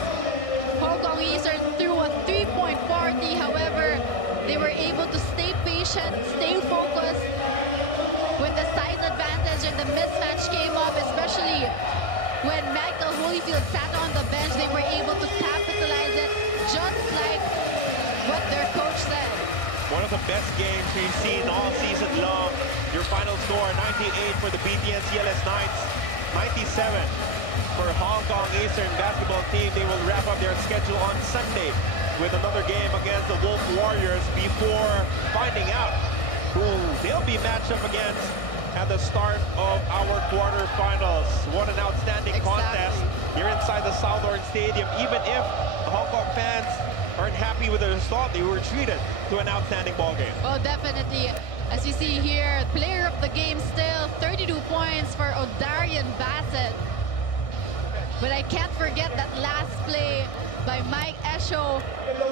Hong Kong Eastern threw a 3-point party, however, they were able to stay patient, stay focused. When the size advantage and the mismatch came up, especially when Michael Holyfield sat on the bench, they were able to capitalize it just like what their coach said. One of the best games we've seen all season long. Your final score, 98 for the BTN CLS Knights, 97 for Hong Kong Eastern basketball team. They will wrap up their schedule on Sunday with another game against the Wolf Warriors before finding out who they'll be matched up against at the start of our quarterfinals. What an outstanding contest here inside the Southern Stadium. Even if the Hong Kong fans aren't happy with the result, they were treated to an outstanding ball game. Oh, definitely. As you see here, player of the game still, 32 points for Odarian Bassett. But I can't forget that last play by Mike Esho.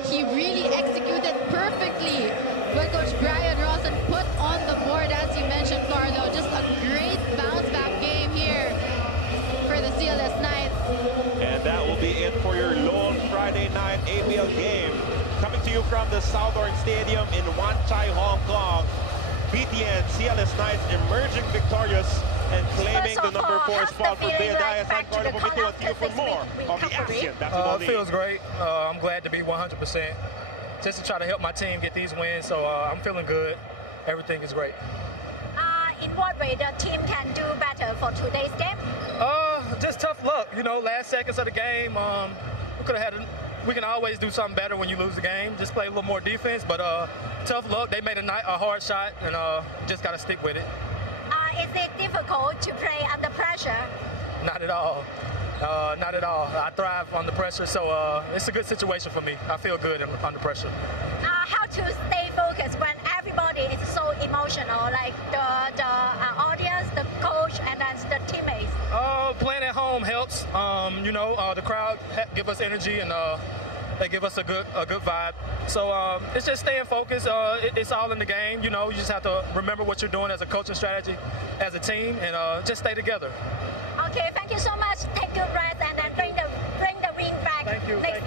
He really executed perfectly what Coach Brian Rawson put on the board, as you mentioned, Carlo. Just a great bounce-back game here for the CLS Knights. And that will be it for your lone Friday night ABL game. Coming to you from the Southern Stadium in Wan Chai, Hong Kong. BTN CLS Knights emerging victorious and claiming the number 4 spot for Bayadaya. I'm Carlo Pomito, and see you for more of the ASEAN Basketball League. It feels great. I'm glad to be 100% just to try to help my team get these wins. So I'm feeling good. Everything is great. In what way the team can do better for today's game? Just tough luck. You know, last seconds of the game, we can always do something better when you lose the game. Just play a little more defense, but tough luck. They made a hard shot, and just got to stick with it. Is it difficult to play under pressure? Not at all. Not at all. I thrive under pressure, so it's a good situation for me. I feel good under pressure. How to stay focused when everybody is so emotional, like the audience, the coach, and then the teammates? Playing at home helps. You know, the crowd give us energy, and they give us a good vibe. So it's just staying focused. It's all in the game. You know, you just have to remember what you're doing as a coaching strategy, as a team, and just stay together. Okay, thank you so much. Take good rest and then bring the win back. Thank you. Next